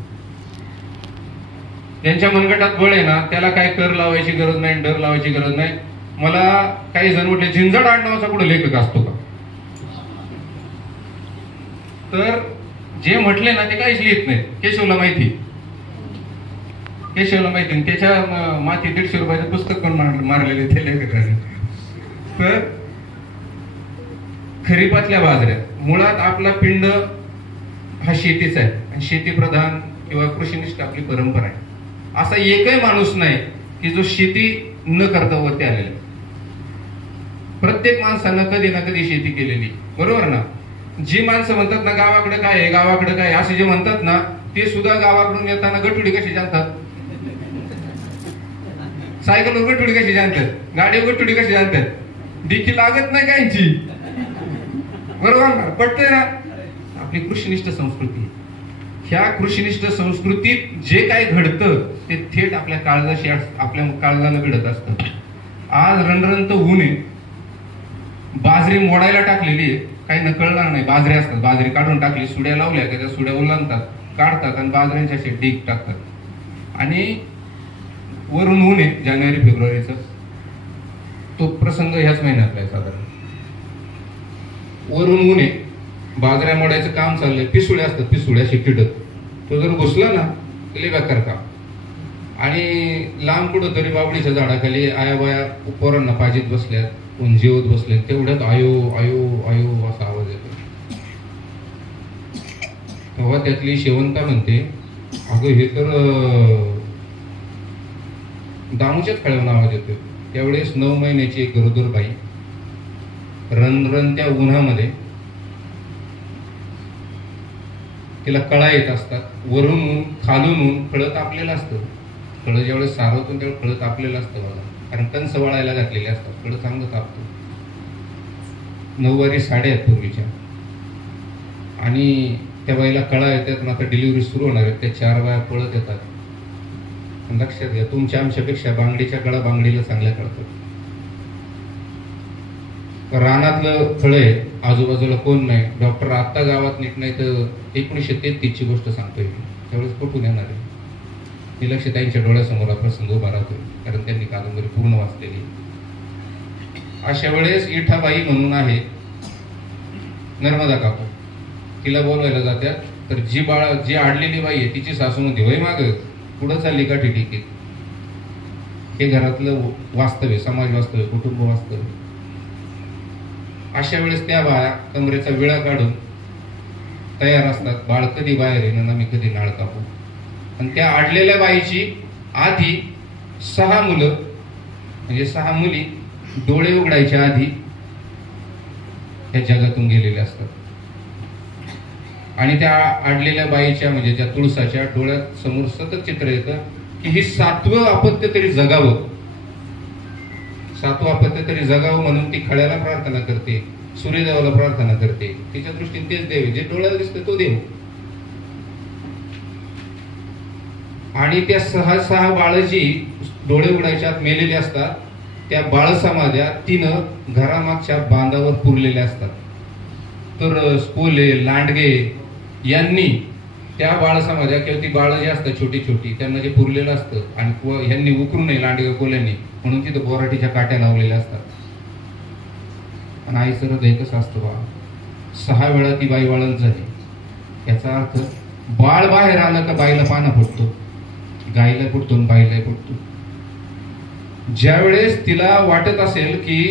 त्यांच्या मनगटात बळ आहे ना, त्याला काय कर लावायची गरज नाही, डर लावायची गरज नाही. मला काही जण म्हटले झिंजड आडनावाचा कुठे लेखक असतो का, तर जे म्हटले ना ते काहीच लिहित नाही. केशवला माहिती, केशवला माहिती. त्याच्या माती 150 रुपयाचं पुस्तक पण मारलेले ते लेखकाने. तर खरीपातल्या बाजऱ्या, मुळात आपला पिंड हा शेतीचा आहे आणि शेतीप्रधान किंवा कृषीनिष्ठ आपली परंपरा आहे. असा एकही माणूस नाही की जो शेती न करता वरती आलेला. प्रत्येक माणसानं कधी ना कधी शेती केलेली, बरोबर ना. जी माणसं म्हणतात ना गावाकडे काय आहे, गावाकडे काय आहे, असे जे म्हणतात ना, ते सुद्धा गावाकडून येताना गटुडी कशी जाणतात, सायकलवर गटुडी कशी जाणतात, गाडीवर गटुडी कशी जाणतात, डिकी लागत नाही काहींची, बरोबर ना. पटतंय ना. आपली कृषीनिष्ठ संस्कृती, ह्या कृषीनिष्ठ संस्कृतीत जे काही घडतं ते थेट आपल्या काळजाशी, आपल्या काळजाला घडत असतं. आज रणरणत ऊन आहे, बाजरी मोडायला टाकलेली आहे, काही न कळणार नाही. बाजरी असतात, बाजरी काढून टाकली, सुड्या लावल्या की त्या सुड्या ओलांडतात, काढतात आणि बाजऱ्यांच्या असे डीक टाकतात. आणि वरून ऊन आहे जानेवारी फेब्रुवारीचा, तो प्रसंग ह्याच महिन्यातला आहे साधारण. वरून ऊन आहे, बाजऱ्या मोडायचं काम चाललंय, पिसुड्या असतात, पिसुड्या शिटीडत, तो जर घुसला ना लय बेकार काम. आणि लांब कुठं तरी बाबडीच्या झाडाखाली आया बाया पोरांना पाजीत बसल्यात, कोण जेवत बसले, तेवढ्यात आयो आयो आयो असा आवाज येतो. तेव्हा त्यातली शेवंता म्हणते, अगं हे तर दामूच्याच खळ्यावर आवाज येतो. त्यावेळेस 9 महिन्याची एक गरोदर बाई रणरणत्या उन्हामध्ये, तिला कळा येत असतात, वरून ऊन खालून ऊन, फळं तापलेलं असतं. फळं ज्यावेळेस सारवतो त्यावेळेस फळं तापलेलं असतं बघा, कारण कंस वळायला घातलेले असतात, फळं चांगलं तापतं. 9वारी साड्या आहेत पूर्वीच्या, आणि त्या बाईला कळा येतात. आता डिलिव्हरी सुरू होणार आहे, त्या 4 बाया पळत येतात. लक्षात घ्या, तुमच्या आमच्यापेक्षा बांगडीच्या कळा बांगडीला चांगल्या कळतात. रानातलं फळ आहे, आजूबाजूला कोण नाही, डॉक्टर आता गावात नीट नाही, तर 1933 ची गोष्ट सांगतोय. त्यावेळेस कुठून येणार आहे. ती लक्ष त्यांच्या डोळ्यासमोर हा प्रसंग उभा राहतोय, कारण त्यांनी कादंबरी पूर्ण वाचलेली. अशा वेळेस इठाबाई म्हणून आहे नर्मदा काकू, तिला बोलवायला जात्यात. तर जी आडलेली बाई आहे तिची सासू म्हणते, वय माग पुढं चालली का ठिकी. हे घरातलं वास्तव्य, समाज वास्तव्य, कुटुंब वास्तव्य. अशा वेळेस त्या बाया कमरेचा विळा काढून तयार असतात, बाळ कधी बाहेर येणं, आम्ही कधी नाळ कापू. आणि त्या आडलेल्या बाईची आधी 6 मुलं, म्हणजे 6 मुली डोळे उघडायच्या आधी त्या जगातून गेलेल्या असतात. आणि त्या आडलेल्या बाईच्या, म्हणजे त्या तुळसाच्या डोळ्यात समोर सतत चित्र येतं की ही 7वं अपत्य तरी जगावं, 7वं अपत्य तरी जगावं म्हणून ती खळ्याला प्रार्थना करते, सूर्यदेवाला प्रार्थना करते. तिच्या दृष्टीने तेच देव, जे डोळ्याला दिसतं तो देव. आणि त्या 6 बाळजी डोळे उघडायच्या आत मेलेली असतात. त्या बाळ समाध्या 3 घरामागच्या बांधावर पुरलेल्या असतात. तर स्पोले, लांडगे यांनी त्या बाळ समाध्या, किंवा ती बाळ जी असतात छोटी छोटी, त्यांना जे पुरलेलं असतं, आणि यांनी उकरू नये लांडगे कोल्यांनी म्हणून तिथं बोराटीच्या काट्या लावलेल्या असतात. आणि आईचं हृदय कसं असतं बा, 6 वेळा ती बाई वाळण झाली. याचा अर्थ बाळ बाहेर आलं का बाईला पाना फुटतो, गाईला फुटतो, बाईला फुटतो. ज्या वेळेस तिला वाटत असेल की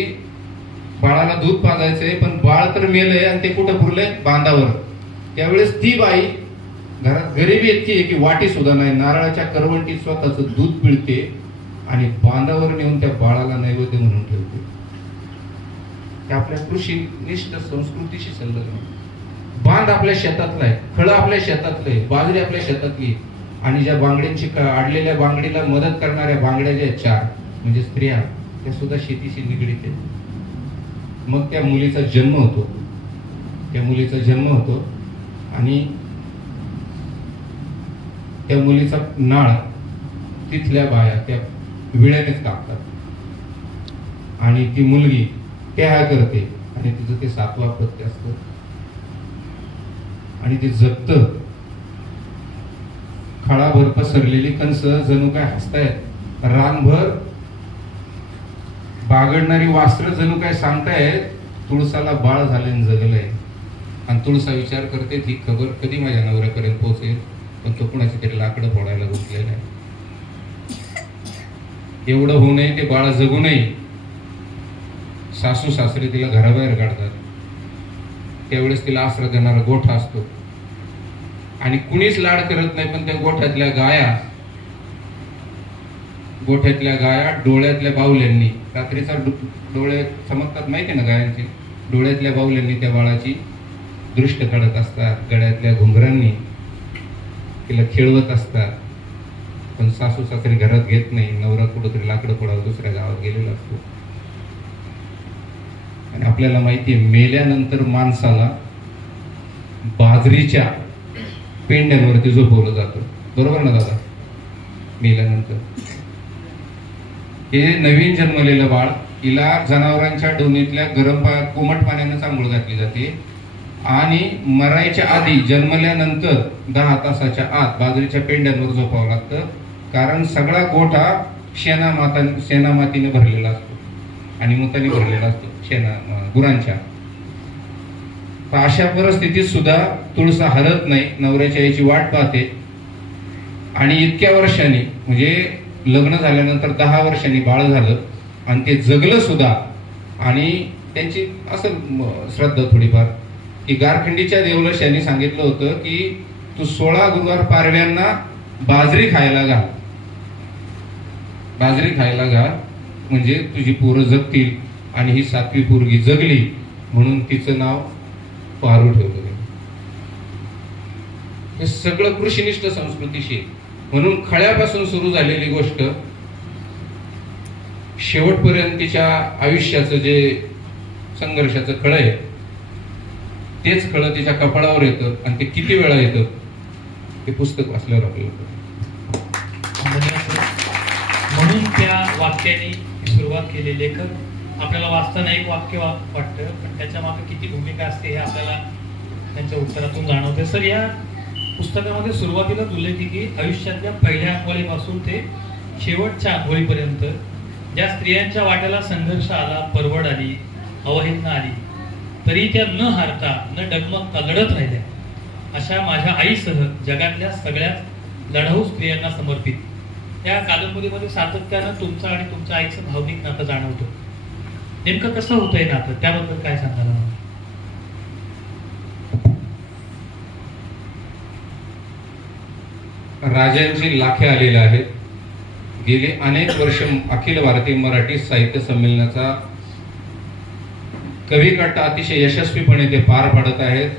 बाळाला दूध पाजायचंय, पण बाळ तर मेलंय आणि ते कुठं पुरलंय, बांधावर, त्यावेळेस ती बाई, घरात गरिबी इतकी आहे की वाटी सुद्धा नाही, नारळाच्या करवंटीत स्वतःच दूध पिळते आणि बांधावर नेऊन त्या बाळाला नैवेद्य म्हणून ठेवते. त्या आपल्या कृषीनिष्ठ संस्कृतीशी संलग्न. बांध आपल्या शेतातला आहे, फळं आपल्या शेतातलं आहे, बाजरी आपल्या शेतातली. आणि ज्या बांगड्यांची, आडलेल्या बांगडीला मदत करणाऱ्या बांगड्या ज्या 4 म्हणजे स्त्रिया, त्या सुद्धा शेतीशी निगडीत आहेत. मग त्या मुलीचा जन्म होतो, त्या मुलीचा जन्म होतो आणि त्या मुलीचा नाळ तिथल्या बाया त्या विळ्यानेच कापतात. आणि ती मुलगी त्या करते आणि तिचं ते 7वं अपत्य असतं आणि ते जगतं. खळाभर पसरलेली कंस जणू काय हसतायत, रानभर बागडणारी वास्त्र जणू काय सांगतायत, तुळसाला बाळ झाले जगलंय. आणि तुळसा विचार करते ही खबर कधी माझ्या नवऱ्यापर्यंत पोहोचेल, पण तो कुणाची तरी लाकडं फोडायला घुसलेला आहे. एवढं होऊ नये ते बाळ जगू नये. सासू सासरे तिला घराबाहेर काढतात. त्यावेळेस तिला आसरा देणारा गोठा असतो आणि कुणीच लाड करत नाही, पण त्या गोठ्यातल्या गाया डोळ्यातल्या बाहुल्यांनी, रात्रीचा डोळे चमकतात माहिती ना गायांचे, डोळ्यातल्या बाहुल्यांनी त्या बाळाची दृष्ट काढत असतात. गळ्यातल्या घुंगरांनी तिला खेळवत असतात. पण सासू सासरे घरात घेत नाही. नवरा कुठंतरी लाकडं फोडावं दुसऱ्या गावात गेलेला असतो. आणि आपल्याला माहितीये मेल्यानंतर माणसाला बाजरीच्या पेंड्यांवरती झोपवलं जातं, बरोबर ना दादा? मेल्यानंतर हे नवीन जन्मलेलं बाळ, हिला जनावरांच्या डोणीतल्या गरम कोमट पाण्यानं चांगलं घातली जाते आणि मरायच्या आधी जन्मल्यानंतर 10 तासाच्या आत बाजरीच्या पेंड्यांवर झोपावं लागतं. कारण सगळा गोठा शेणामातीने भरलेला असतो आणि मुताने भरलेला असतो गुरांच्या. तर अशा परिस्थितीत सुद्धा तुळसा हरत नाही, नवऱ्याच्या याची वाट पाहते. आणि इतक्या वर्षांनी, म्हणजे लग्न झाल्यानंतर 10 वर्षांनी बाळ झालं आणि ते जगलं सुद्धा. आणि त्यांची असं श्रद्धा थोडीफार की गारखंडीच्या देवलशांनी सांगितलं होतं की तू 16 गुरुवार पारव्यांना बाजरी खायला घाल, म्हणजे तुझी पोरं जगतील. आणि ही 7वी पोरगी जगली म्हणून तिचं नाव पारू ठेवलं. हे सगळं कृषिनिष्ठ संस्कृतीशी, म्हणून खळ्यापासून सुरू झालेली गोष्ट शेवटपर्यंत तिच्या आयुष्याचं जे संघर्षाचं खळ आहे तेच खळ तिच्या कपाळावर येतं. आणि ते किती वेळा येतं ते पुस्तक वाचल्यावर आपल्याला. म्हणून त्या वाक्याने सुरुवात केली. लेखक आपल्याला वाचताना एक वाक्य वाटतं, पण त्याच्या मागे किती भूमिका असते हे आपल्याला त्यांच्या उत्तरातून जाणवते. सर, या पुस्तकामध्ये सुरुवातीला उल्लेख की आयुष्यातल्या पहिल्या अंघोळीपासून ते शेवटच्या अंघोळीपर्यंत ज्या स्त्रियांच्या वाट्याला संघर्ष आला, परवड आली, अवहेलना आली, तरी त्या न हारता न डगमगता लढत राहिल्या. अशा माझ्या आईसह जगातल्या सगळ्याच लढाऊ स्त्रियांना समर्पित या कादंबरीमध्ये सातत्यानं तुमचं आणि तुमच्या आईचं भावनिक नातं जाणवतं. नेमकं कसं होतंय नातं, त्याबद्दल काय सांगायला? राजांची लाखे आलेल्या आहेत. गेली अनेक वर्ष अखिल भारतीय मराठी साहित्य संमेलनाचा कवी कट्टा अतिशय यशस्वीपणे ते पार पाडत आहेत.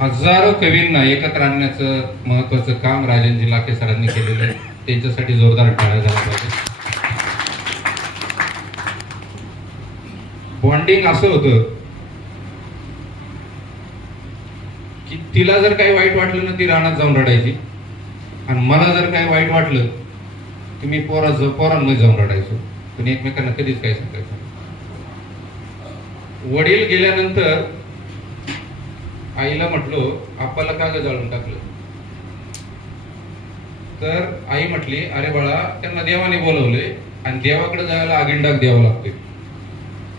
हजारो कवींना एकत्र आणण्याचं महत्वाचं काम राजनजी लाखे सरांनी केलेलं आहे. त्यांच्यासाठी जोरदार टाळ्या झाल्या पाहिजे. बॉन्डिंग असं होतं की तिला जर काही वाईट वाटलं ना ती रानात जाऊन रडायची, आणि मला जर काही वाईट वाटलं की मी पोरांमध्ये जाऊन रडायचो. पण एकमेकांना कधीच काही सांगायचं. वडील गेल्यानंतर आईला म्हटलो, आप्पाला का ग जाळून टाकलं? तर आई म्हटली, अरे बाळा, त्यांना देवाने बोलवले आणि देवाकडे जायला आगिंडाक द्यावं लागते.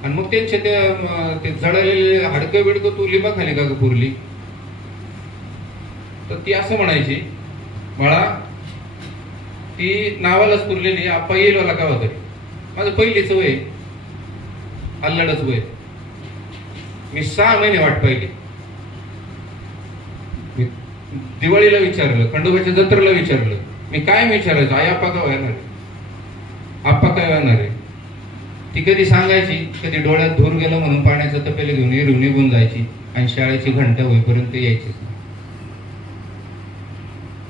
आणि मग त्यांचे ते जळलेले हाडकं बिडकं तू लिंबा खाली का ग पुरली? तर ती असं म्हणायची, बाळा, ती नावालाच पुरलेली, आप्पा येईल वाला का होत. माझं पहिलीच वय, अल्लडच वय. मी 6 महिने वाट पाहिली. मी दिवाळीला विचारलं, खंडोबाच्या जत्रेला विचारलं, मी काय विचारायचं, आई आप्पा का येणार आहे, आप्पा काय येणार आहे. ती कधी सांगायची, कधी डोळ्यात धूर गेलं म्हणून पाण्याचं तपेलं घेऊन निघून जायची आणि शाळेची घंटा होईपर्यंत यायची.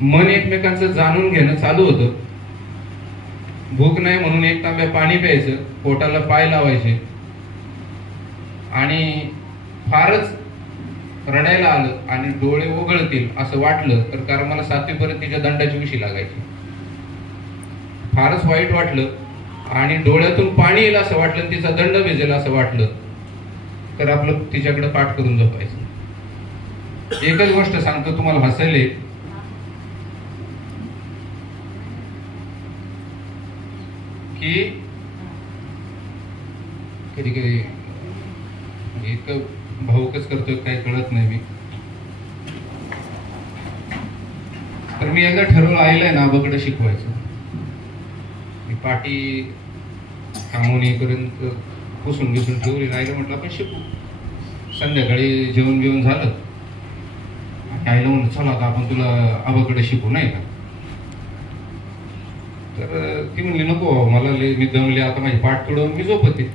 मन एकमेकांचं जाणून घेणं चालू होतं. भूक नाही म्हणून एक तांब्या पाणी प्यायचं, पोटाला पाय लावायचे. आणि फारच रडायला आलं आणि डोळे ओघळतील असं वाटलं तर, कारण मला 7वी पर्यंत तिच्या दंडाची उशी लागायची. फारच वाईट वाटलं आणि डोळ्यातून पाणी येईल असं वाटलं, तिचा दंड भिजेल असं वाटलं तर आपलं तिच्याकडे पाठ करून झोपायचं. एकच गोष्ट सांगतो, तुम्हाला हसायला की कधी कधी इतकं भाऊकच करतोय काय कळत नाही. मी मी एकदा ठरवलं आईलाय ना आबाकडे शिकवायचं. मी पाठी कामोनीपर्यंत पुसून घिसून ठेवली. आईला म्हटलं आपण शिकू. संध्याकाळी जेवण बिवून झालं. आईला म्हणलं चला आता आपण तुला आबाकडे शिकू नाही का. तर ती म्हणली नको मला मी दमले आता माझी पाठ तुडवून मी झोपते.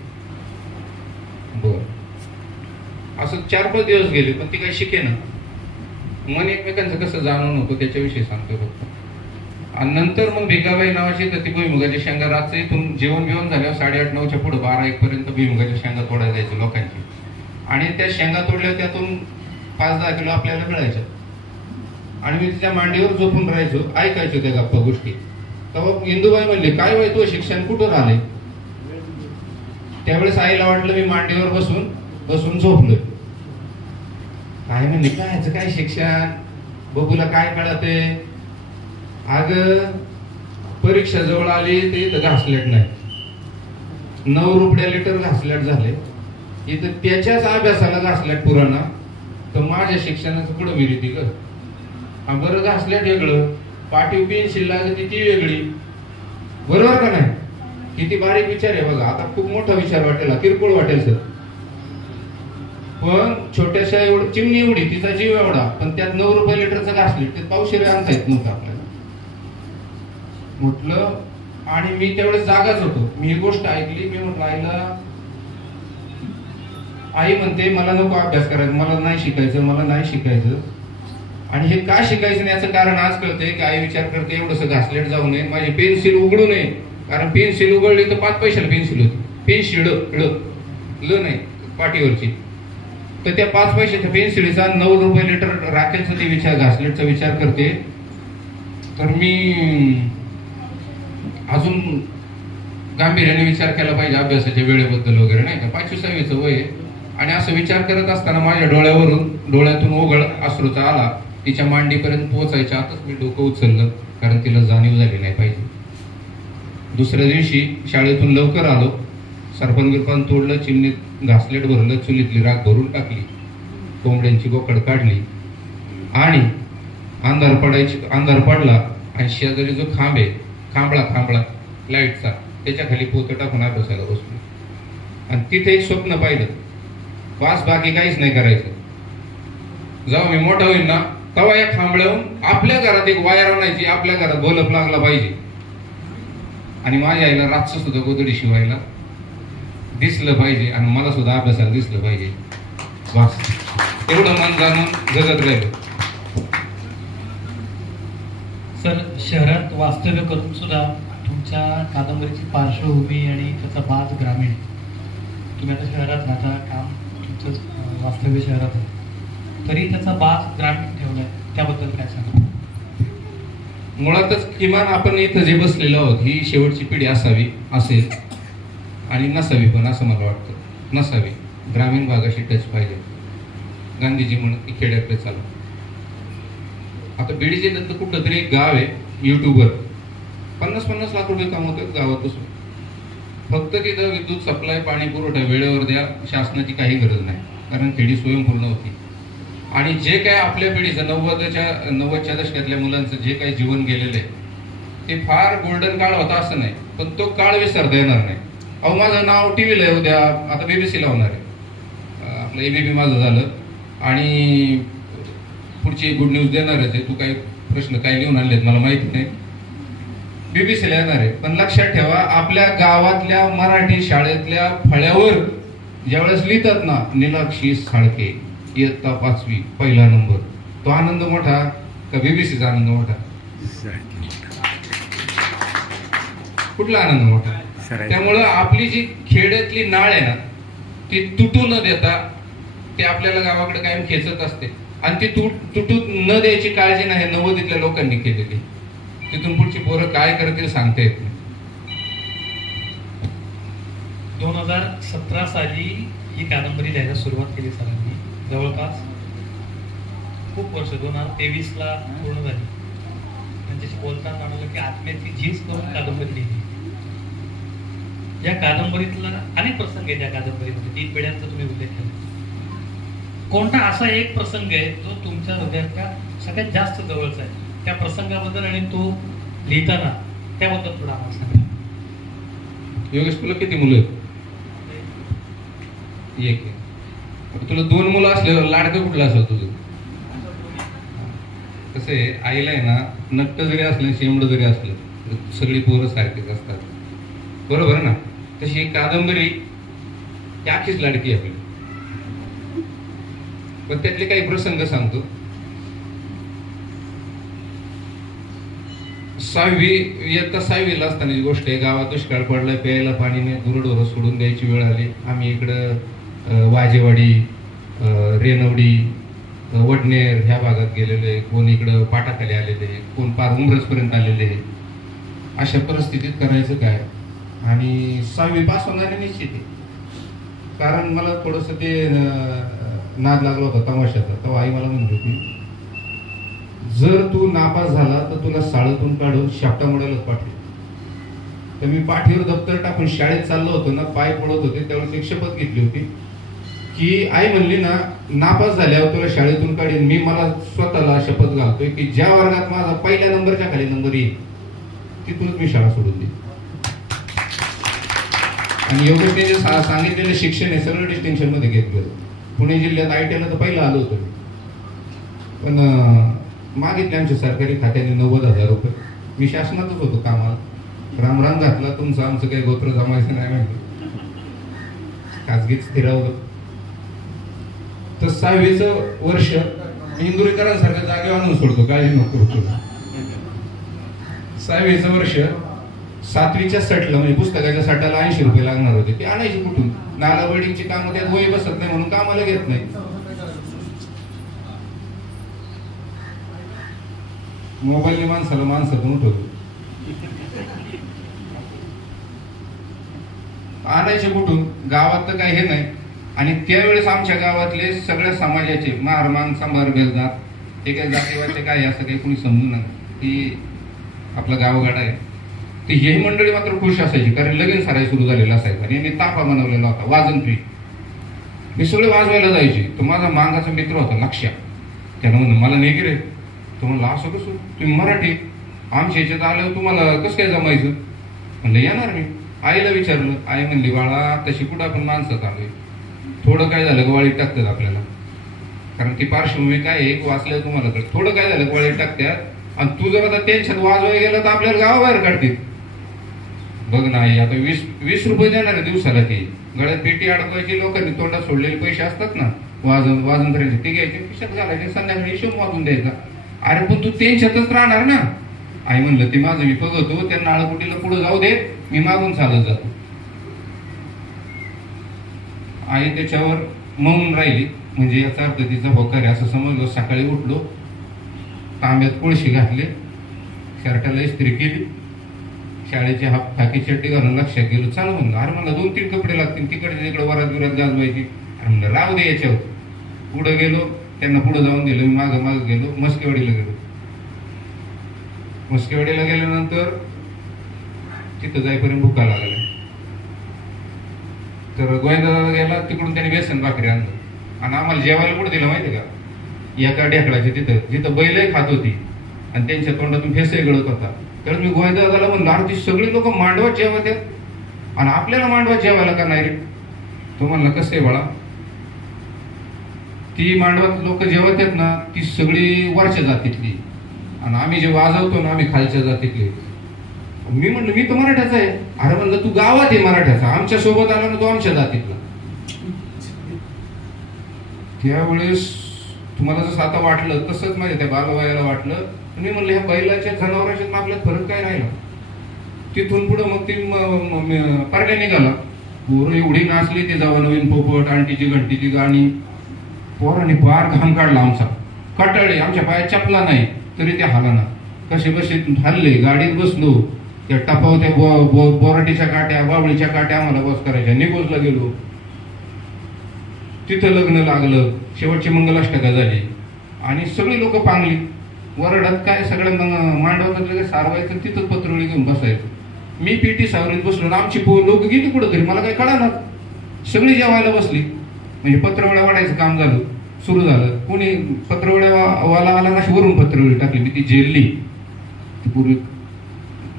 बर असं 4-5 दिवस गेले पण ती काही शिके ना. मन एकमेकांचं कसं जाणून होतं त्याच्याविषयी सांगतो फक्त. आणि नंतर मग भिकाबाई नावाची तर ती भुईमुगाच्या शेंगा रात्री इथून जेवण बिवण झाल्यावर 8:30-9च्या पुढे 12-1 पर्यंत भुईमुगाच्या शेंगा तोडायला जायचं लोकांची. आणि त्या शेंगा तोडल्या त्यातून 5-10 किलो आपल्याला मिळायच्या. आणि मी तिच्या मांडीवर झोपून राहायचो ऐकायचो त्या गप्पा गोष्टी. तेव्हा इंदूबाई म्हणले काय वाय तू शिक्षण कुठून आले. त्यावेळेस आईला वाटलं मी मांडीवर बसून झोपलोय. काय म्हणले काय शिक्षण बबूला काय कळते. अग परीक्षा जवळ आली ते इथं घासलेट नाही. 9 रुपये लिटर घासलेट झाले. इथं त्याच्याच अभ्यासाला घासलेट पुराणा तर माझ्या शिक्षणाचं पुढं मिळते ग. बरं घासलेट वेगळं पाठी पेन्सिल लागते ती वेगळी. बरोबर का नाही. किती बारीक विचार आहे बघा. आता खूप मोठा विचार वाटेल किरकोळ वाटेल सर पण छोट्याशा एवढं चिमणी एवढी तिचा जीव एवढा पण त्यात 9 रुपये लिटरचं घासलेट ते पावशेरे आणता येत नव्हतं आपल्याला म्हटलं. आणि मी त्यावेळेस जागाच होतो. मी ही गोष्ट ऐकली. मी म्हटलं आईला आई म्हणते मला नको अभ्यास करायचा मला नाही शिकायचं. आणि हे का शिकायचं नाही याचं कारण आज कळतंय की आई विचार करते एवढंसं घासलेट जाऊ नये माझी पेन्सिल उघडू नये. कारण पेन्सिल उघडली तर 5 पैशाला पेन्सिल होती. पेन्सिल ल नाही पाठीवरची. तर त्या 5 पैशाच्या पेन्सिलीचा 9 रुपये लिटर राखेलचा ते विचार घासलेटचा विचार करते. तर मी अजून गांभीर्याने विचार केला पाहिजे अभ्यासाच्या वेळेबद्दल वगैरे नाही का. 5वी-6वीचं वय आणि असं विचार करत असताना माझ्या डोळ्यातून ओघळ अश्रूचा आला. तिच्या मांडीपर्यंत पोहोचायच्या आतच मी डोकं उचललं कारण तिला जाणीव झाली नाही पाहिजे. दुसऱ्या दिवशी शाळेतून लवकर आलो. सरपण तोडलं चिमणीत घासलेट भरलं चुलीतली राख भरून टाकली. कोंबड्यांची बोकड काढली आणि अंधार पडला. आणि शेजारी जो खांबळा लाईटचा त्याच्या खाली पोतं टाकून अभ्यासाला बसलो. आणि तिथे एक स्वप्न पाहिलं वास बाकी काहीच नाही करायचं. जेव्हा मी मोठा होईल ना तेव्हा या खांबळ्याहून आपल्या घरात एक वायर आणायची आपल्या घरात बल्ब लागला पाहिजे. आणि माझ्या आईला रातचं सुद्धा गोदडी शिवायला दिसलं पाहिजे आणि मला सुद्धा अभ्यासाला दिसलं पाहिजे. वास एवढं मन जाणून जगत राहिलं. सर शहरात वास्तव्य करून सुद्धा तुमच्या कादंबरीची पार्श्वभूमी आणि त्याचा बाज ग्रामीण. तुम्ही आता शहरात राहता काम तुमचं वास्तव्य शहरात आहे तरी त्याचा बाज ग्रामीण ठेवलाय त्याबद्दल काय सांगा. मुळातच किमान आपण इथं जे बसलेलो आहोत ही शेवटची पिढी असेल आणि नसावी पण असं मला वाटतं. नसावी ग्रामीण भागाशी टच पाहिजे. गांधीजी म्हणत की खेड्याकडे चालू. आता बीड जिल्ह्यात कुठलं तरी एक गाव आहे युट्यूबर 50-50 लाख रुपये कमवतात गावात बसून. फक्त तिथं विद्युत सप्लाय पाणी पुरवठा वेळेवर द्या शासनाची काही गरज नाही कारण खेडी स्वयंपूर्ण होती. आणि जे काय आपल्या पिढीचं 90च्या दशकातल्या मुलांचं जे काही जीवन गेलेलं आहे ते फार गोल्डन काळ होता असं नाही पण तो काळ विसरता येणार नाही. अहो माझं नाव टीव्हीला आहे उद्या आता BBC लावणार आहे. आपलं ABP माझं झालं आणि पुढची गुड न्यूज देणारच आहे. तू काही प्रश्न काय लिहून आणलेत मला माहिती नाही. BBC ला येणार आहे. पण लक्षात ठेवा आपल्या गावातल्या मराठी शाळेतल्या फळ्यावर ज्यावेळेस लिहितात ना नीलाक्षी साळके इयत्ता 5वी पहिला नंबर तो आनंद मोठा का BBCचा आनंद मोठा. कुठला आनंद मोठा. त्यामुळं आपली जी खेड्यातली नाळ आहे ना ती तुटू न देता ते आपल्याला गावाकडे कायम खेचत असते आणि ती तुटू न द्यायची काळजी नाही 90तल्या लोकांनी केलेली. तिथून पुढची पोरं काय करतील सांगता येत नाही. 2017 साली ही कादंबरी लिहायला सुरुवात केली सरांनी. जवळपास खूप वर्ष 2023ला पूर्ण झाली. त्यांच्याशी बोलताना म्हणालं की आत्म्याची झीज करून कादंबरी लिहिली. या कादंबरीतला अनेक प्रसंग आहेत. या कादंबरीमध्ये 3 पिढ्यांचा तुम्ही उल्लेख केला. कोणता असा एक प्रसंग आहे जो तुमच्या हृदयाच्या सगळ्यात जास्त जवळचा आहे त्या प्रसंगाबद्दल आणि तो लिहिताना त्याबद्दल थोडं आम्हाला सांगा. योगेश, तुला किती मुलं आहेत? एक आहे. आता तुला 2 मुलं असल्यावर लाडकं कुठलं असेल तुझं? कसं आहे, आईला आहे ना, नट्ट जरी असलं शेंबड जरी असलं सगळी पोरं सारखीच असतात, बरोबर ना? तशी एक कादंबरी ही अख्खीच लाडकी आपली. पण त्यातले काही प्रसंग सांगतो. 6वीला असतानाची गोष्ट आहे. गावात दुष्काळ पडलाय, प्यायला पाणी नाही, गुरढोरं सोडून द्यायची वेळ आली. आम्ही इकडं वाजेवाडी, रेनवडी, वडनेर ह्या भागात गेलेले, कोण इकडं पाटाखाली आलेले, कोण पार उमरसपर्यंत आलेले. अशा परिस्थितीत करायचं काय? आणि 6वी पास होणारे निश्चित आहे, कारण मला थोडस ते नाद लागला होता तमाशाचा. तेव्हा आई मला म्हणत होती, जर तू नापास झाला तर तुला शाळेतून काढून शापटा मोडायलाच पाठव. तर मी पाठीवर दप्तर टाकून शाळेत चाललो होतो ना, पाय पडत होते, त्यावेळेस एक शपथ घेतली होती की आई म्हणली ना, नापास झाल्यावर तुला शाळेतून काढीन. मी मला स्वतःला शपथ घालतोय की ज्या वर्गात माझा पहिल्या नंबरच्या खाली नंबर येईल तिथूनच मी शाळा सोडून देईन. आणि एवढं ते सांगितलेलं शिक्षण आहे सगळं डिस्टिंक्शन मध्ये घेतलं. पुणे जिल्ह्यात ITला तर पहिला आलो होतो, पण मागितले आमच्या सरकारी खात्याने 90,000 रुपये. मी शासनातच होतो कामाला. रामराम घातला तुमचं, आमचं काही गोत्र जमायचं नाही माहिती, खाजगीत स्थिरावलं. तर 6वीचं वर्ष इंदुरीकरांसारख्या जागेवर आणून सोडतो, काळजी नको. 6वीचं वर्ष 7वीच्या सटला, म्हणजे पुस्तकाच्या सटाला 80 रुपये लागणार होते. ते आणायची कुठून? नाला वेल्डिंगची कामं त्यात वय बसत नाही म्हणून कामाला घेत नाही. मोबाईलने माणसाला माणसातून उठवतो. आणायचे कुठून? गावात तर काही हे नाही. आणि त्यावेळेस आमच्या गावातले सगळ्या समाजाचे मारमान सांबार बेलदार, ते काही जातीवाचे काय असं काही कोणी समजून नका की आपला गावगाडा आहे. ती ही मंडळी मात्र खुश असायची, कारण लगीन साराय सुरू झालेला असायचा आणि यांनी ताफा बनवलेला होता वाजन फ्री. मी सगळे वाजवायला जायचे. तो माझा मांगाचा मित्र होता लक्ष्या. त्यानं म्हणलं मला नाही रे. तो म्हणला असं कसं, तुम्ही मराठी, आमच्या ह्याच्यात आल्यावर तुम्हाला कसं काय जमायचं? म्हणलं येणार मी. आईला विचारलं. आई म्हणली बाळा तशी कुठं आपण माणसं चालू, थोडं काय झालं वाळीत टाकतात आपल्याला, कारण ती पार्श्वभूमी काय एक वाचल्यावर तुम्हाला कळत. थोडं काय झालं वाळीत टाकतात, आणि तू जर आता टेन्शन वाजवायला गेलं तर आपल्याला गावाबाहेर काढतील. बघ नाही, आता 20 रुपये देणार आहे दिवसाला. ते गळ्यात पेटी अडकवायची, लोकांनी तोंडात सोडलेले पैसे असतात ना वाजन करायचे, ते घ्यायचे खिशात घालायचे, संध्याकाळी हिशोब वाजून द्यायचा. अरे पण तू टेन्शनच राहणार ना. आई म्हणलं ते माझं मी बघतो, त्या नाळकुटीला पुढे जाऊ दे, मी मागून चालत जातो. आई त्याच्यावर मौन राहिली, म्हणजे याचा अर्थ तिचा होकार आहे असं समजलं. सकाळी उठलो, तांब्यात कोळशी घातले, शर्टाला इस्त्री केली, शाळेची हाफ खाकी चड्डी घालून लक्षात गेलो. चालू म्हणलं. अरे मला 2-3 कपडे लागतील, तिकडे तिकडे वरात बिरात गाजवायची. म्हणलं राहू दे याच्यावर. पुढे गेलो, त्यांना पुढे जाऊन दिलं. मी मागं गेलो, मस्केवाडीला गेलो. मस्केवाडीला गेल्यानंतर तिथं जाईपर्यंत भुका लागल्या. तर गोविंदा गेला, तिकडून त्याने बेसन भाकरी आणलं आणि आम्हाला जेवायला कुठं दिलं माहिती का? एका ढेकळाच्या तिथं, जिथं बैलही खात होती आणि त्यांच्या तोंडातून फेसही गळत होता. तर मी गोविंदाला म्हणलं, अरे ती सगळी लोक मांडवात जेवत आहेत आणि आपल्याला मांडवात जेवायला का नाही रे? तो म्हणला कसं आहे बाळा, ती मांडवात लोक जेवत आहेत ना, ती सगळी वरच्या जातीतली, आणि आम्ही जे वाजवतो ना आम्ही खालच्या जातीतले. मी म्हणलं मी तर मराठ्याचा आहे. अरे म्हणलं तू गावात आहे मराठ्याचा, आमच्या सोबत आला ना तो आमच्या जातीतला. त्यावेळेस तुम्हाला जसं आता वाटलं तसंच माझ्या त्या बालवायाला वाटलं. मी म्हणलं ह्या बैलाच्या जनावरांच्या आपल्यात फरक काय राहिला. तिथून पुढं मग ती पार्ट्या निघाला. पोरं एवढी नाचली, ते जावं नवीन पोपट, आंटीची घंटीची गाणी. पोरांनी फार घाम काढला आमचा. कटाळे, आमच्या पायात चपला नाही तरी ते हालाना. कसे बसे हल्ले, गाडीत बसलो, त्या टपावत्या बोराटीच्या काट्या, बावळीच्या काट्या आम्हाला बस करायच्या. निगोजला गेलो, तिथं लग्न लागलं, शेवटची मंगलाष्टका झाली आणि सगळी लोक पांगली. वरडात काय सगळ्या मांडवात लगेच सारवायचं, तिथं पत्रवळी घेऊन बसायचं. मी पेटी सावरीत बसलो, आमची लोक गेली कुठं तरी मला काय कळालं. सगळी जेवायला बसली, म्हणजे पत्रवळ्या वाढायचं काम झालं. सुरू झालं. कोणी पत्रवड्यावाला आला ना, वरून पत्रवडी टाकली. मी ती जेलली, ती पूर्वी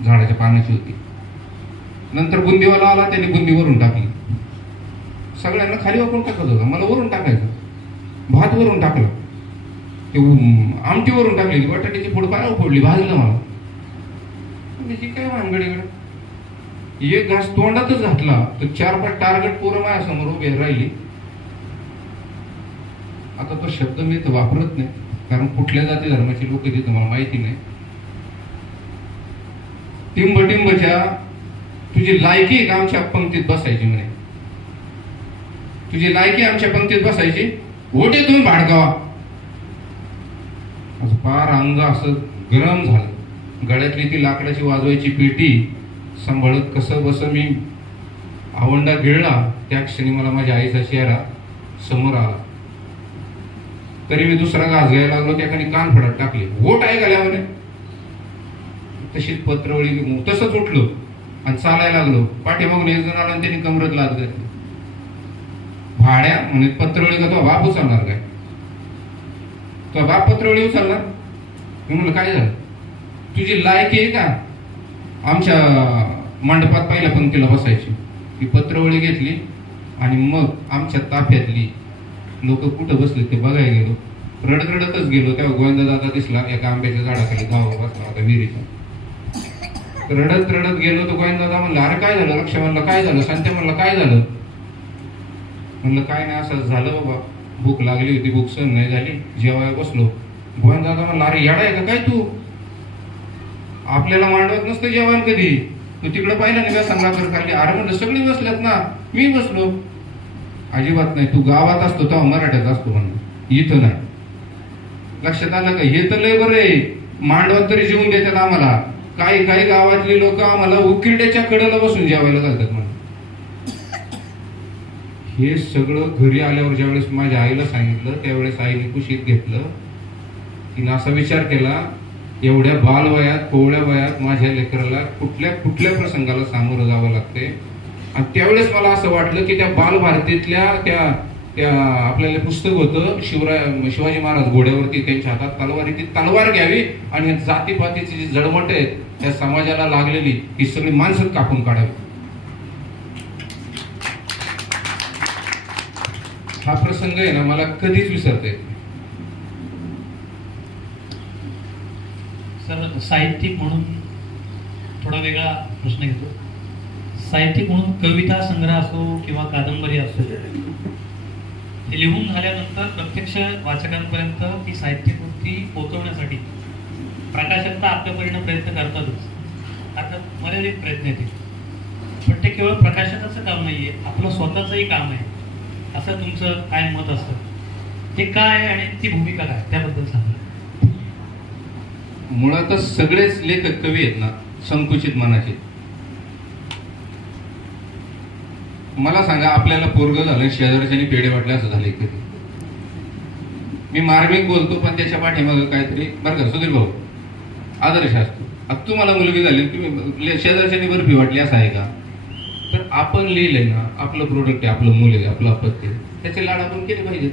झाडाच्या पानाची होती. नंतर बुंदीवाला आला, त्याने बुंदी वरून टाकली. सगळ्यांना खाली वापरून टाकत होता, मला वरून टाकायचं. भात वरून टाकलं, ते आमटी वरून टाकली, बटाट्याची फोड पायावर फोडली, भाजलं मला. त्याची काय भानगडीकडे एक घास तोंडातच घातला तर 4-5 टार्गेट पोरं माझ्यासमोर उभे राहिली. आता तो शब्द मी तर वापरत नाही, कारण कुठल्या जाती धर्माची लोक तिथे मला माहिती नाही. टिंबच्या तुझी लायकी आहे का आमच्या पंक्तीत बसायची म्हणे, तुझी लायकी आमच्या पंक्तीत बसायची, ओटेतून भाडकावा. फार अंग असं गरम झालं. गळ्यातली ती लाकडाची वाजवायची पेटी सांभाळत कसं बस मी आवंडा गिळला. त्या क्षणी मला माझ्या आईचा चेहरा समोर आला. तरी मी दुसरा घास घ्यायला लागलो, त्या कान फडत टाकले. वोट आहे का म्हणे. तशीच पत्रवळी तसंच उठलो आणि चालायला लागलो. पाठीमागून एक जण आला आणि त्यांनी कमरत लाद घातली. भाड्या म्हणे पत्रवळी का तो बाप उचलणार काय, तो बाप पत्रवळी उचलणार. मी म्हणलं काय झालं, तुझी लायकी आहे का आमच्या मंडपात पहिल्या पंक्तीला बसायची. ती पत्रवळी घेतली आणि मग आमच्या ताफ्यातली लोक कुठं बसले ते बघायला गेलो. रडत गेलो. तेव्हा गोविंदा दादा दिसला एका आंब्याच्या झाडाखाली गावा बसला होता विहिरीचा. रडत गेलो. तो गोविंदा दादा म्हणला अरे काय झालं, लक्ष म्हणलं काय झालं, संत्या म्हणलं काय झालं. म्हणलं काय नाही असं झालं बाबा, भूक लागली होती, भूक सहन नाही झाली, जेवायला बसलो. गोविंदा दादा म्हणला अरे येडा आहे का काय तू, आपल्याला मांडवत नसतं जेवण कधी, तू तिकडे पाहिलं नाही का संघाकर खाल्ली. अरे म्हणलं सगळी बसल्यात ना, मी बसलो. अजिबात नाही, तू गावात असतो तेव्हा मराठ्यात असतो म्हणून, इथं नाही. लक्षात आलं का, हे तर लय बरं आहे, मांडवत तरी जेवून देतात आम्हाला. काही गावातली लोक आम्हाला उकिरड्याच्या कडेला बसून जेवायला घालतात म्हणून. हे सगळं घरी आल्यावर ज्यावेळेस माझ्या आईला सांगितलं, त्यावेळेस आईने कुशीत घेतलं. तिने असा विचार केला, एवढ्या बालवयात कोवळ्या वयात माझ्या लेकराला कुठल्या प्रसंगाला सामोरं जावं लागते. आणि त्यावेळेस मला असं वाटलं की त्या बालभारतीतल्या त्या आपल्याला पुस्तक होतं शिवाजी महाराज घोड्यावरती, त्यांच्या हातात तलवार, ती तलवार घ्यावी आणि जातीपातीची जी जळमट आहे त्या समाजाला लागलेली ही सगळी माणसं कापून काढावी. हा प्रसंग आहे ना मला कधीच विसरता येत नाही. सर साहित्यिक म्हणून थोडा वेगळा प्रश्न घेतो. साहित्यिक म्हणून कविता संग्रह असो किंवा कादंबरी असो, हे लिहून झाल्यानंतर प्रत्यक्ष वाचकांपर्यंत ती साहित्यकृती पोहोचवण्यासाठी प्रकाशकता आपल्यापरीने प्रयत्न करतातच. अर्थात मर्यादित प्रयत्न येते, पण ते केवळ प्रकाशकाचं काम नाहीये, आपलं स्वतःचंही काम आहे. असं तुमचं काय मत असतं, ते काय आणि ती भूमिका काय, त्याबद्दल सांगा. मुळातच सगळेच लेखक कवी आहेत ना संकुचित मनाचे. मला सांगा, आपल्याला पोरग झालं, शेजारच्यानी पेढे वाटले असं झाले कधी. मी मार्मिक बोलतो पण त्याच्या पाठीमागे काहीतरी बरं का सुधीर भाऊ आदर्श असतो. आता तुम्हाला मुलगी झाली, तुम्ही शेजारच्यानी बर्फी वाटली असं आहे का. तर आपण लिहिलंय ना, आपलं प्रोडक्ट आहे, आपलं मूल आहे, आपलं अपत्य, त्याचे लाड आपण केले पाहिजेत,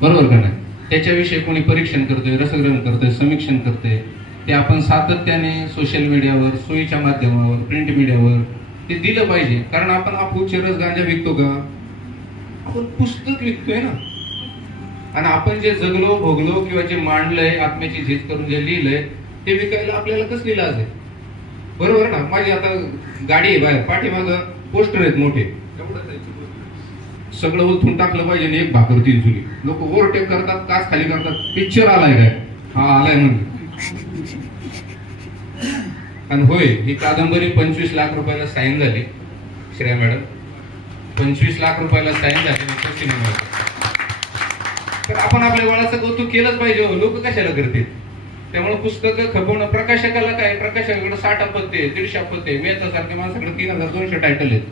बरोबर का नाही. त्याच्याविषयी कोणी परीक्षण करतोय, रसग्रहण करतोय, समीक्षण करतोय, ते आपण सातत्याने सोशल मीडियावर, सोयीच्या माध्यमावर, प्रिंट मीडियावर ते दिलं पाहिजे. कारण आपण चरस गांजा विकतो का, आपण पुस्तक विकतोय ना. आणि आपण जे जगलो भोगलो किंवा जे मांडलंय, आत्म्याची झीज करून जे लिहिलंय ते विकायला आपल्याला कसली लाज आहे, बरोबर ना. माझी आता गाडी आहे बाहेर, पाठीमाग पोस्टर आहेत मोठे, सगळं उलथून टाकलं पाहिजे, एक भाकर 3 चुली. लोक ओव्हरटेक करतात, काच खाली करतात, पिक्चर आलाय काय, हा आलाय म्हणून. आणि होय, ही कादंबरी 25 लाख रुपयाला साईन झाली, श्रेया मॅडम 25 लाख रुपयाला साईन झाली सिनेमा. तर आपण आपल्या वळाचं कौतुक केलंच पाहिजे. लोक कशाला करतील. त्यामुळे पुस्तकं खपवणं, प्रकाशकाला काय, प्रकाशकाकडे 60 अपत्य, 150 अपत्य, मेहतासारख्या माणसाकडे 3200 टायटल आहेत,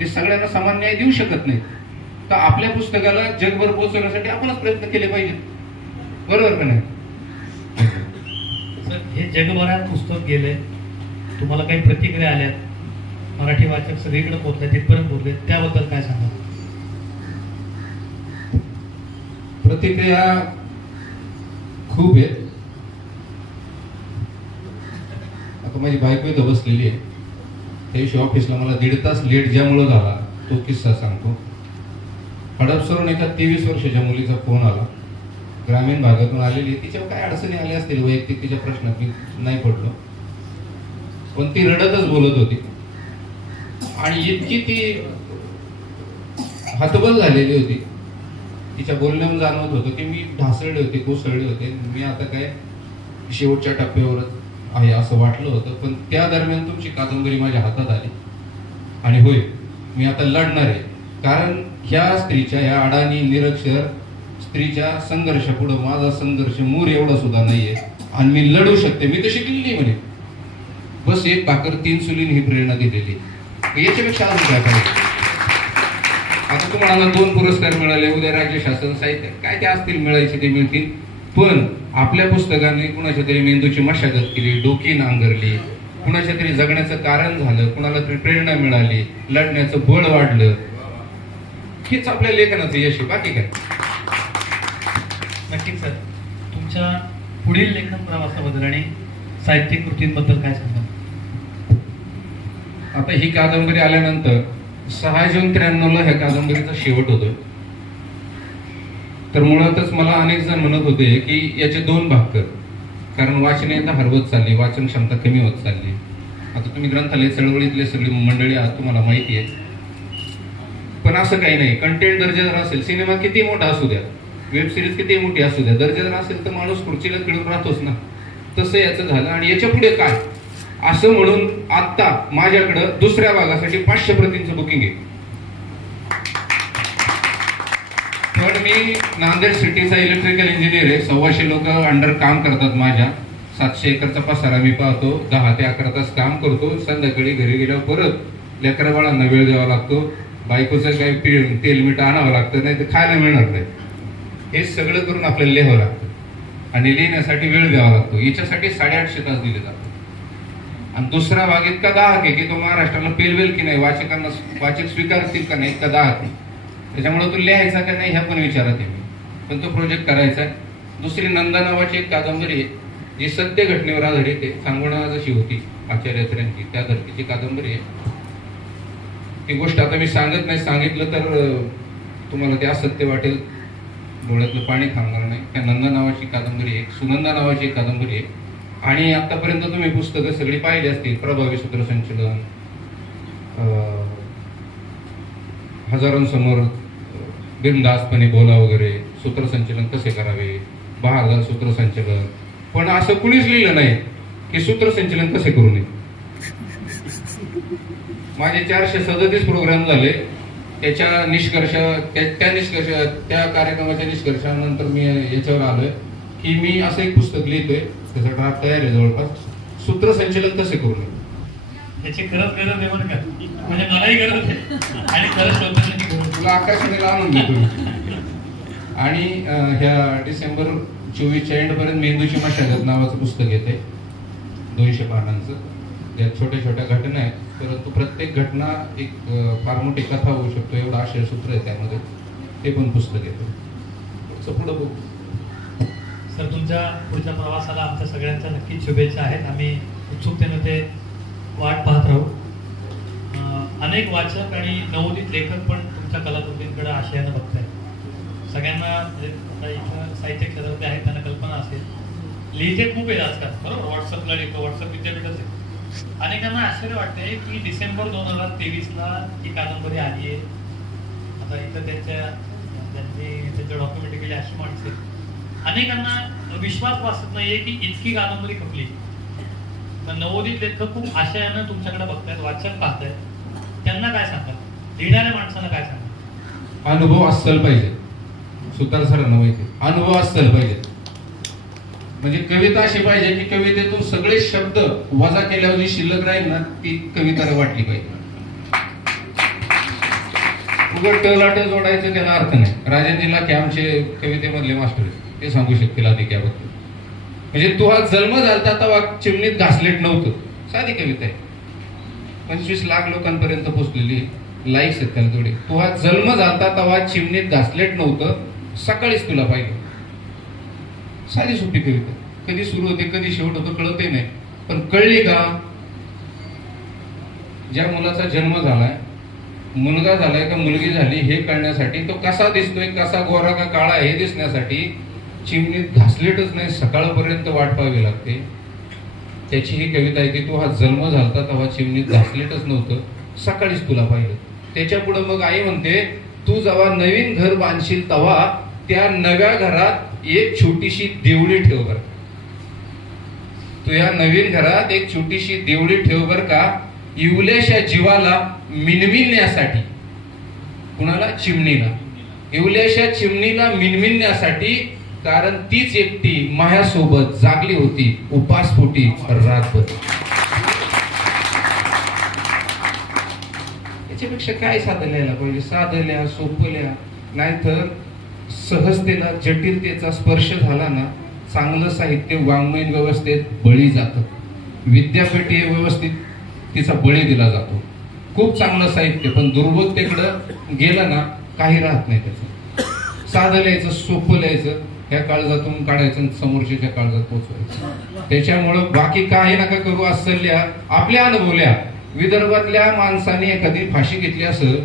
ते सगळ्यांना समान न्याय देऊ शकत नाही. तर आपल्या पुस्तकाला जगभर पोहोचवण्यासाठी आपणच प्रयत्न केले पाहिजे, बरोबर का नाही. सर, हे जगभरात पुस्तक गेले, तुम्हाला काही प्रतिक्रिया आल्या, मराठी वाचक सगळीकडे पोहोचले, तिथपर्यंत पोहोचले, त्याबद्दल काय सांगा. प्रतिक्रिया खूप आहेत. आता माझी बायको इथं बसलेली आहे. त्या दिवशी ऑफिसला मला 1.5 तास लेट ज्यामुळे झाला तो किस्सा सांगतो. हडपसरून एका 23 वर्षाच्या मुलीचा फोन आला, ग्रामीण भागातून आलेली. तिच्यावर काय अडचणी आल्या असतील वैयक्तिक, तिच्या प्रश्नात मी नाही पडलो, पण ती रडतच बोलत होती. आणि इतकी ती हतबल झालेली होती, तिच्या बोलण्यावर जाणवत होतं की मी ढासळले होते, कोसळले होते, मी आता काय शेवटच्या टप्प्यावरच आहे असं वाटलं होतं. पण त्या दरम्यान तुमची कादंबरी माझ्या हातात आली आणि होय, मी आता लढणार आहे. कारण ह्या स्त्रीच्या, ह्या अडाणी निरक्षर स्त्रीच्या संघर्षापुढं माझा संघर्ष मूर एवढा सुद्धा नाहीये आणि मी लढू शकते. मी तर शिकली नाही म्हणे, बस एक भाकर 3 चुलीन ही प्रेरणा दिलेली. याच्यापेक्षा अजून काय पाहिजे. आता तुम्हाला 2 पुरस्कार मिळाले, उद्या राज्य शासन साहित्य काय ते असतील मिळायचे ते मिळतील. पण आपल्या पुस्तकाने कुणाच्या तरी मेंदूची मशागत केली, डोकी नांगरली, कुणाच्या तरी जगण्याचं कारण झालं, कुणाला तरी प्रेरणा मिळाली, लढण्याचं बळ वाढलं. हेच आपल्या लेखनाचं यश आहे, बाकी काय. नक्कीच सर, तुमच्या पुढील लेखन प्रवासाबद्दल आणि साहित्यिक कृतींबद्दल काय सांगा. आता ही कादंबरी आल्यानंतर 6 जून 93ला ह्या कादंबरीचा शेवट होतोय. तर मुळातच मला अनेक जण म्हणत होते की याचे 2 भाग कर, कारण वाचनीयता हरवत चालली, वाचन क्षमता कमी होत चालली. आता तुम्ही ग्रंथालय चळवळीतले सगळी मंडळी आहात, तुम्हाला माहिती आहे. पण असं काही नाही. कंटेंट दर्जेदार असेल, सिनेमा किती मोठा असू द्या, वेब सिरीज किती मोठी असू द्या, दर्जेदार असेल तर माणूस खुर्चीला खिळून राहतोच ना. तसं याचं झालं. आणि याच्या पुढे काय असं म्हणून आता माझ्याकडं दुसऱ्या भागासाठी 500 प्रतींचं बुकिंग आहे. पण मी नांदेड सिटीचा इलेक्ट्रिकल इंजिनियर आहे. 125 लोक अंडर काम करतात माझ्या. 700 एकरचा पसारा मी पाहतो, 10 ते 11 तास काम करतो. संध्याकाळी घरी गेल्यावर परत लेकरा बाळांना वेळ द्यावा लागतो. बायकोचं काही तेल मीठ आणावं लागतं, नाही तर खायला मिळणार नाही. हे सगळं करून आपल्याला लिहावं लागतं आणि लिहिण्यासाठी वेळ द्यावा लागतो. याच्यासाठी 850 तास दिले जातात. आणि दुसरा भाग इतका दाहक आहे की तो महाराष्ट्राला पेलवेल की नाही, वाचकांना वाचक स्वीकारतील का नाही, इतका दाहक आहे. त्याच्यामुळे तो लिहायचा का नाही ह्या पण विचारात आहे मी, पण तो प्रोजेक्ट करायचा आहे. दुसरी नंदा नावाची एक कादंबरी आहे जी सत्य घटनेवर आधारित आहे. सांगोणा जशी होती आचार्यात्र्यांची, त्या धर्तीची कादंबरी आहे. ती गोष्ट आता मी सांगत नाही, सांगितलं तर तुम्हाला ते असत्य वाटेल, डोळ्यातलं पाणी थांबणार नाही. त्या नंदा नावाची कादंबरी आहे, सुनंदा नावाची एक कादंबरी आहे. आणि आतापर्यंत तुम्ही पुस्तकं सगळी पाहिली असतील. प्रभावी सूत्रसंचलन, हजारांसमोर बिनधास्तपणे बोला वगैरे, सूत्रसंचलन कसे करावे, बहारदार सूत्रसंचलन. पण असं कुणीच लिहिलं नाही की सूत्रसंचलन कसे करू नये. माझे 437 प्रोग्राम झाले. त्याच्या निष्कर्ष त्या कार्यक्रमाच्या निष्कर्षानंतर मी याच्यावर आलोय की मी असं एक पुस्तक लिहितोय, त्याचा ड्राफ्ट तयार आहे जवळपास. सूत्रसंचलन कसे करू नये. याची खरंच गरज आहे बरं का, म्हणजे मलाही गरज आहे आणि खरंच शोधण्याची गरज. तुला आकाशवाणीला आणून देतो. आणि ह्या डिसेंबर 24च्या एंड पर्यंत मेंदूची मशागत नावाचं पुस्तक येते, 200 पानांचं. ज्यात छोट्या छोट्या घटना आहेत, परंतु प्रत्येक घटना एक फार मोठी कथा होऊ शकतो, एवढं आशयसूत्र आहे त्यामध्ये. ते पण पुस्तक येतं. पुढं बघू. सर, तुमच्या पुढच्या प्रवासाला आमच्या सगळ्यांच्या नक्कीच शुभेच्छा आहेत. आम्ही उत्सुकतेने ते वाट पाहत राहू. अनेक वाचक आणि नवोदित लेखक पण तुमच्या कलाकृतींकडे आशयानं बघतायत. सगळ्यांना आता इथं साहित्य क्षेत्रातले आहेत, त्यांना कल्पना असेल. लिहिते खूप आहे आजकाल, बरोबर. व्हॉट्सअपला लिहितो, व्हॉट्सअप विद्यापीठच आहे. अनेकांना आश्चर्य वाटतंय की डिसेंबर 2023ला ही कादंबरी आली आहे. आता इथं त्यांच्या डॉक्युमेंटरी केली अशी माणसं. अनेकांना विश्वास बसत नाहीये की इतकी कादंबरी खपली. नवोदित लेखक खूप आशयानं तुमच्याकडे बघतायत, वाचक पाहतायत. त्यांना काय सांगाल, लिहिणाऱ्या माणसांना काय सांगाल? अनुभव असलं पाहिजे. सुतार सरांना माहिती, अनुभव असलं पाहिजे. म्हणजे कविता अशी पाहिजे की कवितेतून सगळे शब्द वजा केल्यावर जी शिल्लक राहील ना, ती कविताला वाटली पाहिजे. उघड टलाट जोडायचं त्याला अर्थ नाही. राजेंद्र लाखे आमचे कवितेमधले मास्टर ते सांगू शकतील अधिक याबद्दल. म्हणजे तू हा जन्म झालता तेव्हा चिमणीत घासलेट नव्हतं, साधी कविता आहे. 25 लाख लोकांपर्यंत पोहोचलेली, लाईक्स आहेत त्याला थोडे. तू हा जन्म झालता तेव्हा चिमणीत घासलेट नव्हतं, सकाळीच तुला पाहिलं. साधी सुट्टी कविता, कधी सुरू होते कधी शेवट होतो कळतही नाही, पण कळली का? ज्या मुलाचा जन्म झालाय, मुलगा झालाय का मुलगी झाली हे कळण्यासाठी, तो कसा दिसतोय, कसा गोरा का काळा हे दिसण्यासाठी चिमणीत घासलेटच नाही, सकाळपर्यंत वाट पाहावी लागते. त्याची ही कविता आहे की तो हा जन्म झालता तेव्हा चिमणीत घासलेटच नव्हतं, सकाळीच तुला पाहिलं. त्याच्या पुढे मग आई म्हणते, तू जेव्हा नवीन घर बांधशील तेव्हा त्या नव्या घरात एक छोटीशी देवळी ठेव बर. तू या नवीन घरात एक छोटीशी देवळी ठेव बर का, इवल्याशा जीवाला मिनमिनण्यासाठी. कुणाला? चिमणीला. इवल्याशा चिमणीला मिनमिनण्यासाठी, कारण तीच एकटी माझ्यासोबत जागली होती उपासपोटी रातभर. याच्यापेक्षा काय साधं लिहायला पाहिजे? साधं लिहा, सोपं लिहा, नाहीतर सहजतेला जटिलतेचा स्पर्श झाला ना, चांगलं साहित्य वाङ्मयीन व्यवस्थेत बळी जातं. विद्यापीठीय व्यवस्थित तिचा बळी दिला जातो. खूप चांगलं साहित्य पण दुर्बोधतेकडं गेलं ना काही राहत नाही त्याचं. साधं लिहायचं, सोपं लिहायचं, ह्या काळजातून काढायचं, समोरच्या काळजात पोहोचवायचं. त्याच्यामुळं बाकी काही नका करू, असं लिहा, आपल्या अनुभवल्या. विदर्भातल्या माणसाने एखादी फाशी घेतली असेल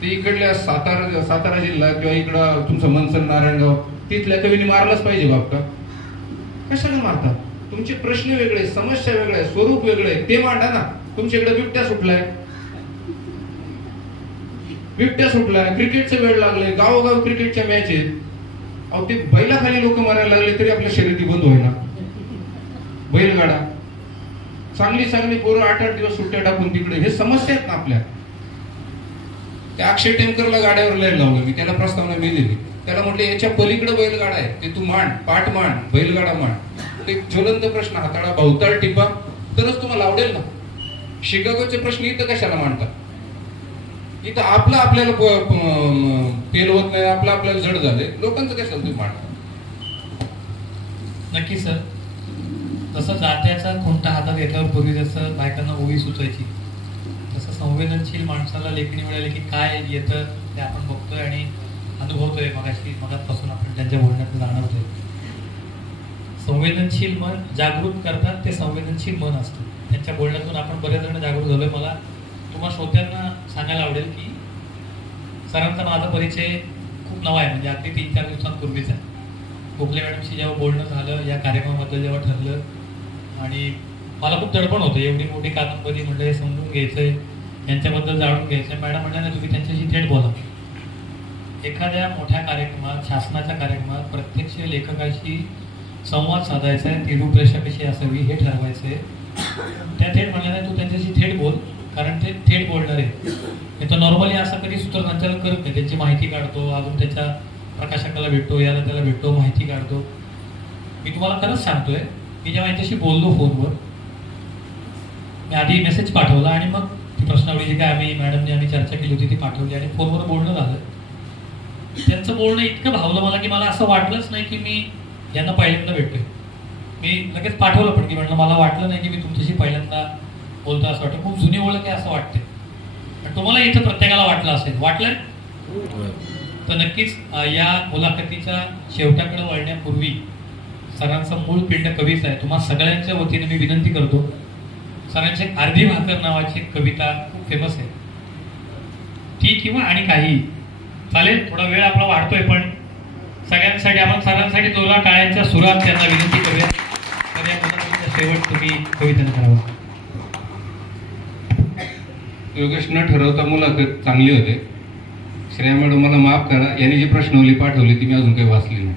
तर इकडल्या सातारा जिल्हा किंवा इकडं तुमचं मनसर नारायणगाव तिथल्या कवीने मारलंच पाहिजे बापका. कशाला मारतात? तुमचे प्रश्न वेगळे, समस्या वेगळे, स्वरूप वेगळे, ते मांडा ना. तुमच्याकडे बिबट्या सुटलाय, बिबट्या सुटलाय, क्रिकेटचं वेळ लागलंय, गावोगाव क्रिकेटच्या मॅच आहेत. अहो ते बैलाखाली लोक मारायला लागले तरी आपल्या शर्यती बंद होईना. बैलगाडा, चांगली पोरं 8-8 दिवस सुट्ट्या टाकून तिकडे, हे समस्या आहेत ना आपल्या. त्या अक्षय टेमकरला गाड्यावर लिहायला लावलं मी, त्याला प्रस्तावना मी दिली. त्याला म्हटलं याच्या पलीकडे बैलगाडा आहे, ते तू मांड, पाठ मांड, बैलगाडा मांड. ते ज्वलंत प्रश्न हाताळा, भवताळ टिपा, तरच तुम्हाला आवडेल ना. शिकागोचे प्रश्न इथं कशाला मांडतात? इथं आपल्याला पेल होत नाही, आपल्याला जड झाले, लोकांचं कशाला तुम्ही मांडता? नक्की सर. तसं जात्याचा कोणता हातात घेतल्यावर पूर्वी जसं बायकांना ओवी सुचायची, तसं संवेदनशील माणसाला लेखणी मिळाली की काय येतं ते आपण बघतोय आणि अनुभवतोय. मगापासून आपण त्यांच्या बोलण्यात जाणवतोय. संवेदनशील मन जागृत करतात, ते संवेदनशील मन असतं. त्यांच्या बोलण्यातून आपण बरेच जण जागृत झालोय. मला तुम्हाला श्रोत्यांना सांगायला आवडेल की सरांचा माझा परिचय खूप नवा आहे, म्हणजे अगदी 3-4 दिवसांपूर्वीच आहे. गोखले मॅडमशी जेव्हा बोलणं झालं, या कार्यक्रमाबद्दल जेव्हा ठरलं, आणि मला खूप दडपण होतं, एवढी मोठी कादंबरी म्हणलं हे समजून घ्यायचंय, यांच्याबद्दल जाणून घ्यायचंय. मॅडम म्हणल्या नाही, तुम्ही त्यांच्याशी थेट बोला. एखाद्या मोठ्या कार्यक्रमात, शासनाच्या कार्यक्रमात प्रत्यक्ष लेखकाशी संवाद साधायचा आहे, ती रूपरेषा कशी असावी हे ठरवायचंय. त्या थेट म्हणल्या नाही, तू त्यांच्याशी थेट बोल, कारण ते थेट बोलणार आहे. तो नॉर्मली असं कधी सूत्रसंचालन करत नाही. त्यांची माहिती काढतो, अजून त्याच्या प्रकाशकाला भेटतो, याला त्याला भेटतो, माहिती काढतो. मी तुम्हाला खरंच सांगतोय, मी जेव्हा यांच्याशी बोललो फोनवर, मी आधी मेसेज पाठवला आणि मग ती प्रश्नावली जी काय आम्ही चर्चा केली होती ती पाठवली आणि फोनवर बोलणं झालं. त्यांचं बोलणं इतकं भावलं मला की मला असं वाटलंच नाही की मी यांना पहिल्यांदा भेटतोय. मी लगेच पाठवलं पण की म्हणलं मला वाटलं नाही की मी तुमच्याशी पहिल्यांदा बोलतो असं वाटतं. खूप जुनी ओळख आहे असं वाटते. तुम्हाला इथं प्रत्येकाला वाटलं असेल, वाटलं तर नक्कीच या मुलाखतीच्या शेवटाकडे वळण्यापूर्वी सरांचं मूळ पिंड कवीच आहे. तुम्हा सगळ्यांच्या वतीने मी विनंती करतो, सरांची अर्धी भाकर नावाची कविता खूप फेमस आहे ती, किंवा आणि काही चालेल. थोडा वेळ आपला वाढतोय पण सगळ्यांसाठी आपण सरांसाठी जोरदार टाळ्यांच्या सुरात त्यांना विनंती करूया. तर या मुलाखतीचा शेवट तुम्ही कवितेने करावा. योगेश न ठरवता मुलाखत चांगली होते. श्रेया मॅडम मला माफ करा, यांनी जी प्रश्नावली पाठवली ती मी अजून काही वाचली नाही.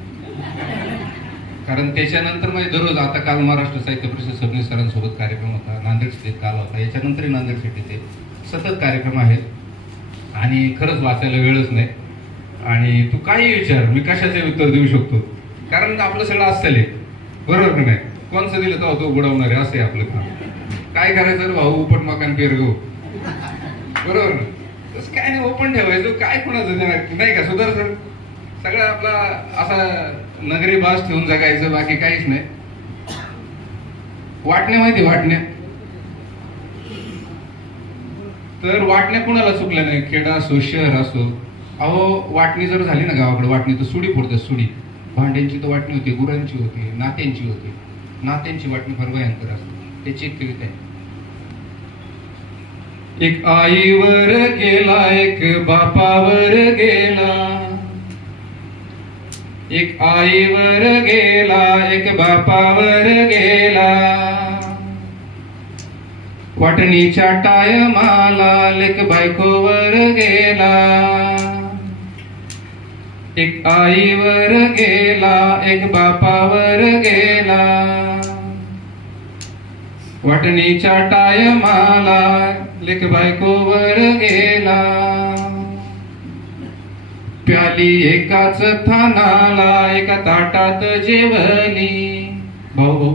कारण त्याच्यानंतर म्हणजे दररोज, आता काल महाराष्ट्र साहित्य परिषद सबनीस सरांसोबत कार्यक्रम होता, नांदेड सिटीत काल होता, याच्यानंतरही नांदेड सिटीचे सतत कार्यक्रम आहेत आणि खरंच वाचायला वेळच नाही. आणि तू काही विचार, मी कशाचे उत्तर देऊ शकतो, कारण आपलं सगळं असतं बरोबर नाही. कोणचं दिलं तर तो बुडवणार आहे, असं आहे आपलं काम. काय करायचं भाऊ, उपट मकान पेरगो, बरोबर ना. तसं काय नाही, ओपन ठेवायचं, काय कोणाचं नाही का. सुधार सर सगळं आपला असा नगरी बास ठेवून जगायचं, बाकी काहीच नाही. वाटण्या माहिती, वाटण्या तर वाटण्या कुणाला चुकल्या नाही. खेडा असो, शहर असो, अहो वाटणी जर झाली ना गावाकडे, वाटणी तर सुडी फोडतात, सुडी. भांड्यांची तर वाटणी होती, गुरांची होती, नात्यांची होती. नात्यांची वाटणी फार भयंकर असते. त्याची एक कविता आहे. एक आईवर गेला, एक बापावर गेला. एक आईवर गेला, एक बापावर गेला. वाटणीच्या टायमाला लेक बायकोवर गेला. एक आईवर गेला, एक बापावर गेला. वाटणीच्या टायमाला लेक बायकोवर गेला. प्याली एकाच थानाला, एका ताटात जेवली. भाऊ भाऊ,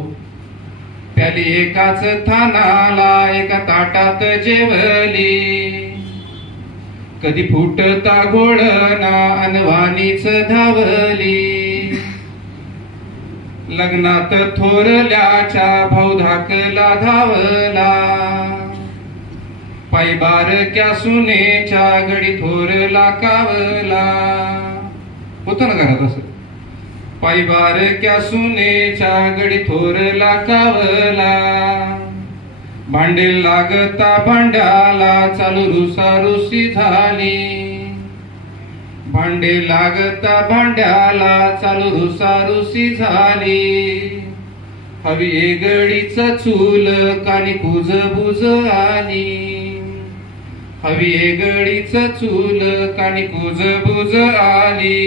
प्याली एकाच थानाला, एका ताटात जेवली. कधी फुटता घोळना अनवानीच धावली. लग्नात थोरल्याच्या भाऊ धाकला धावला. पायबारक्या सुनेच्या गडी थोरला कावला. होतं ना घरात असं, पायबारक्या सुनेच्या गडी थोरला कावला. भांडे लागता भांड्याला चालू रुसारुसी झाली. भांडे लागता भांड्याला चालू रुसारुसी झाली. हवी एगडीच चूल कानी कुजबुज आली. हवी एगडीच चूल कानी कुजबुज आली.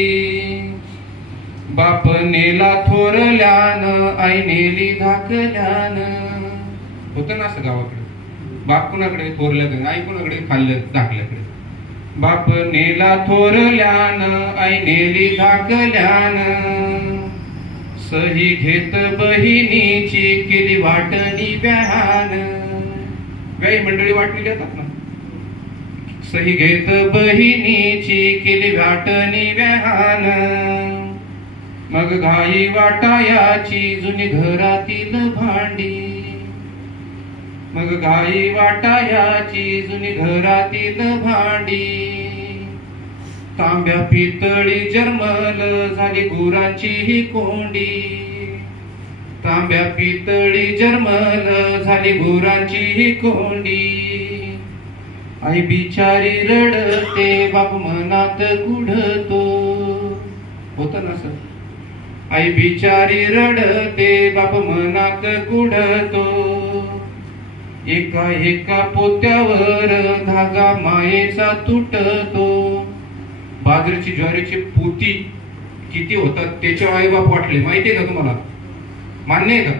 बाप नेला थोरल्यानं, आई नेली धाकल्यानं. होतं ना असं गावाकडे, बाप कुणाकडे थोरल्याकडे, आई कुणाकडे खाल्ल्या धाकल्याकडे. बाप नेला थोरल्यानं, आई नेली धाकल्यानं. सही घेत बहिणीची केली वाटणी व्याहान. व्याही मंडळी वाटणी देतात ना. सही घेत बहिणीची केली वाटणी व्याहान. मग घाई वाटायाची जुनी घरातील भांडी. मग घाई वाटायाची जुनी घरातील भांडी. तांब्या पितळी जर्मल झाली गुरांची ही कोंडी. तांब्या पितळी जर्मल झाली गुरांची ही कोंडी. आई बिचारी रडते, बाप मनात कुढतो. होतं ना सर, आई बिचारी रडते, बाप मनात कुढतो. एका एका पोत्यावर धागा मायेचा तुटतो. बाजरीची ज्वारीची पोती किती होतात त्याचे आई बाप वाटले माहितीये का तुम्हाला? मान्य आहे का?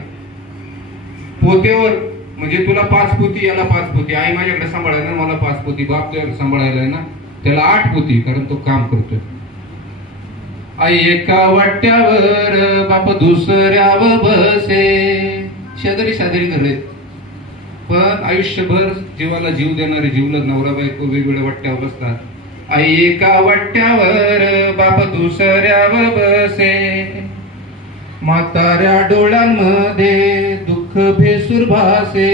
पोत्यावर म्हणजे तुला 5 पोती, याला 5 पोती. आई माझ्याकडे सांभाळायला, मला 5 पोती. बाप तुझ्याकडे सांभाळायला ना, त्याला 8 पोती, कारण तो काम करतोय. आई एका वाट्यावर, बाप दुसऱ्यावर बसे. शेजारी शेजारी घर आहेत, पण आयुष्यभर जीवाला जीव देणारे जीवलग नवरा बायको वेगवेगळ्या वाट्यावर बसतात. आई एका वाट्यावर, बाप दुसऱ्यावर बसे. म्हाताऱ्या डोळ्यांमध्ये दुःख भेसूर भासे.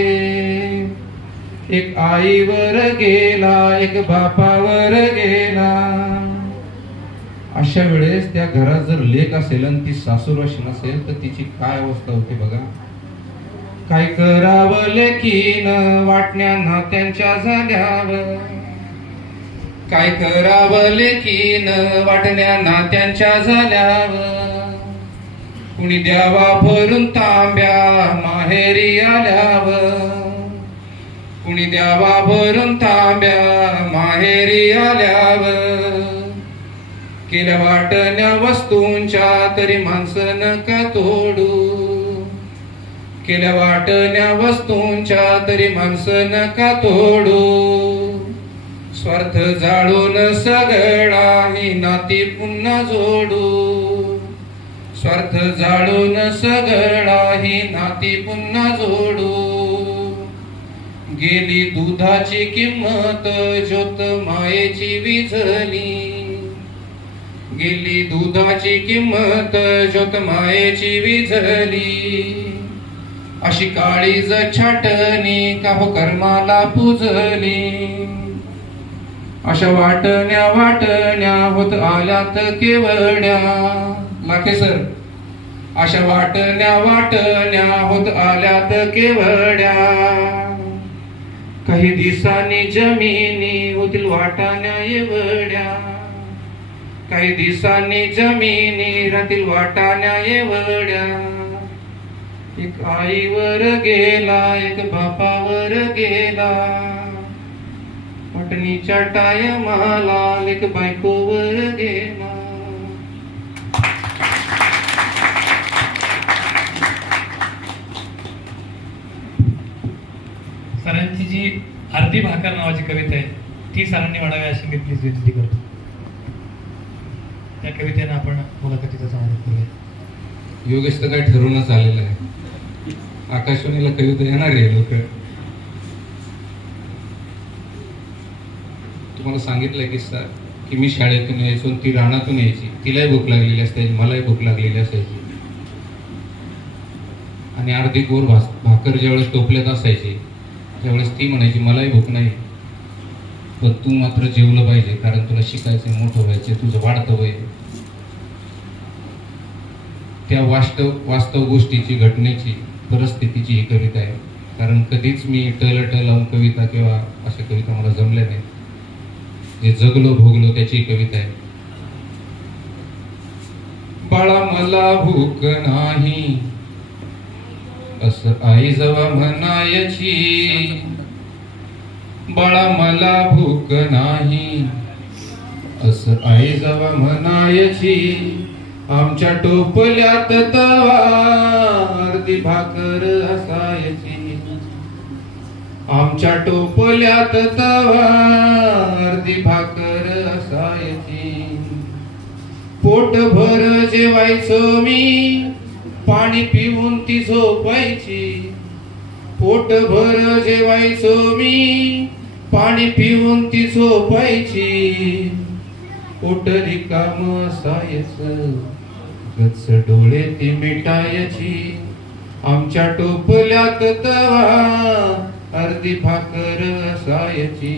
एक आईवर गेला, एक बापावर गेला. अशा वेळेस त्या घरात जर लेक असेल आणि ती सासूरवाशी नसेल तर तिची काय अवस्था होते बघा. काय करावं लेकीनं वाटण्या नात्यांच्या झाल्यावर. काय करावं लेकीनं वाटण्या नात्यांच्या झाल्यावर. कुणी द्यावा भरून तांब्या माहेरी आल्यावर. कुणी द्यावा भरून तांब्या माहेरी आल्यावर. केल्या वाटण्या वस्तूंच्या तरी माणसं नका तोडू. केल्या वाटण्या वस्तूंच्या तरी माणसं नका तोडू. स्वार्थ जाळून सगळा ही नाती पुन्हा जोडू. स्वार्थ जाळून सगळा ही नाती पुन्हा जोडू. गेली दुधाची किंमत ज्योत मायेची विझली. गेली दुधाची किंमत ज्योत मायेची विझली. अशी काळीज छाटणी का हो कर्माला पुजली. अशा वाटण्या वाटण्या होत आल्यात केवड्या. लाखे सर. अशा वाटण्या वाटण्या होत आल्यात केवड्या. काही दिवसांनी जमिनी होतील वाटाण्या एवढ्या. काही दिवसांनी जमिनी राहतील वाटाण्या एवढ्या. एक आईवर गेला एक बापावर गेला. वाटणीच्या टायमाला एक बायकोवर गेला. सरांची जी अर्धी भाकर नावाची कविता आहे ती सरांनी म्हणावी अशी मी प्लीज विनंती करतो. त्या कवितेने आपण मुलाखतीचा समारोप करूया. योगेश तर काय ठरवूनच आलेलं आहे. आकाशवाणीला कविता येणार आहे लोक. तुम्हाला सांगितलंय किस्सा की मी शाळेतून यायचो ती रानातून यायची. तिलाही भूक लागलेली असायची मलाही भूक लागलेली असायची. आणि अर्धी गोर भाकर ज्यावेळेस टोपल्यात असायची त्यावेळेस ती म्हणायची मलाही भूक नाही पण तू मात्र जेवलं पाहिजे कारण तुला शिकायचं मोठं व्हायचं तुझं वाढतं वय. त्या वास्तव गोष्टीची घटनेची परिस्थितीची ही कविता आहे. कारण कधीच मी टळ लावून कविता किंवा अशा कविता मला जमल्या नाही. जे जगलो भोगलो त्याची कविता आहे. बाळा मला भूक नाही असं आई जवा म्हणायची. बाळा मला भूक नाही असं आई जवा म्हणायची. आमच्या टोपल्यात तवा अर्धी भाकर असायची. आमच्या टोपल्यात तवा अर्धी भाकर असायची. पोटभर जेवायचो मी पाणी पिऊन ती झोपायची. पोटभर जेवायचो मी पाणी पिऊन ती झोपायची. पोट रिकाम असायचं गच्च डोळे ती मिटायची. आमच्या टोपल्यात तवा अर्धी भाकर असायची.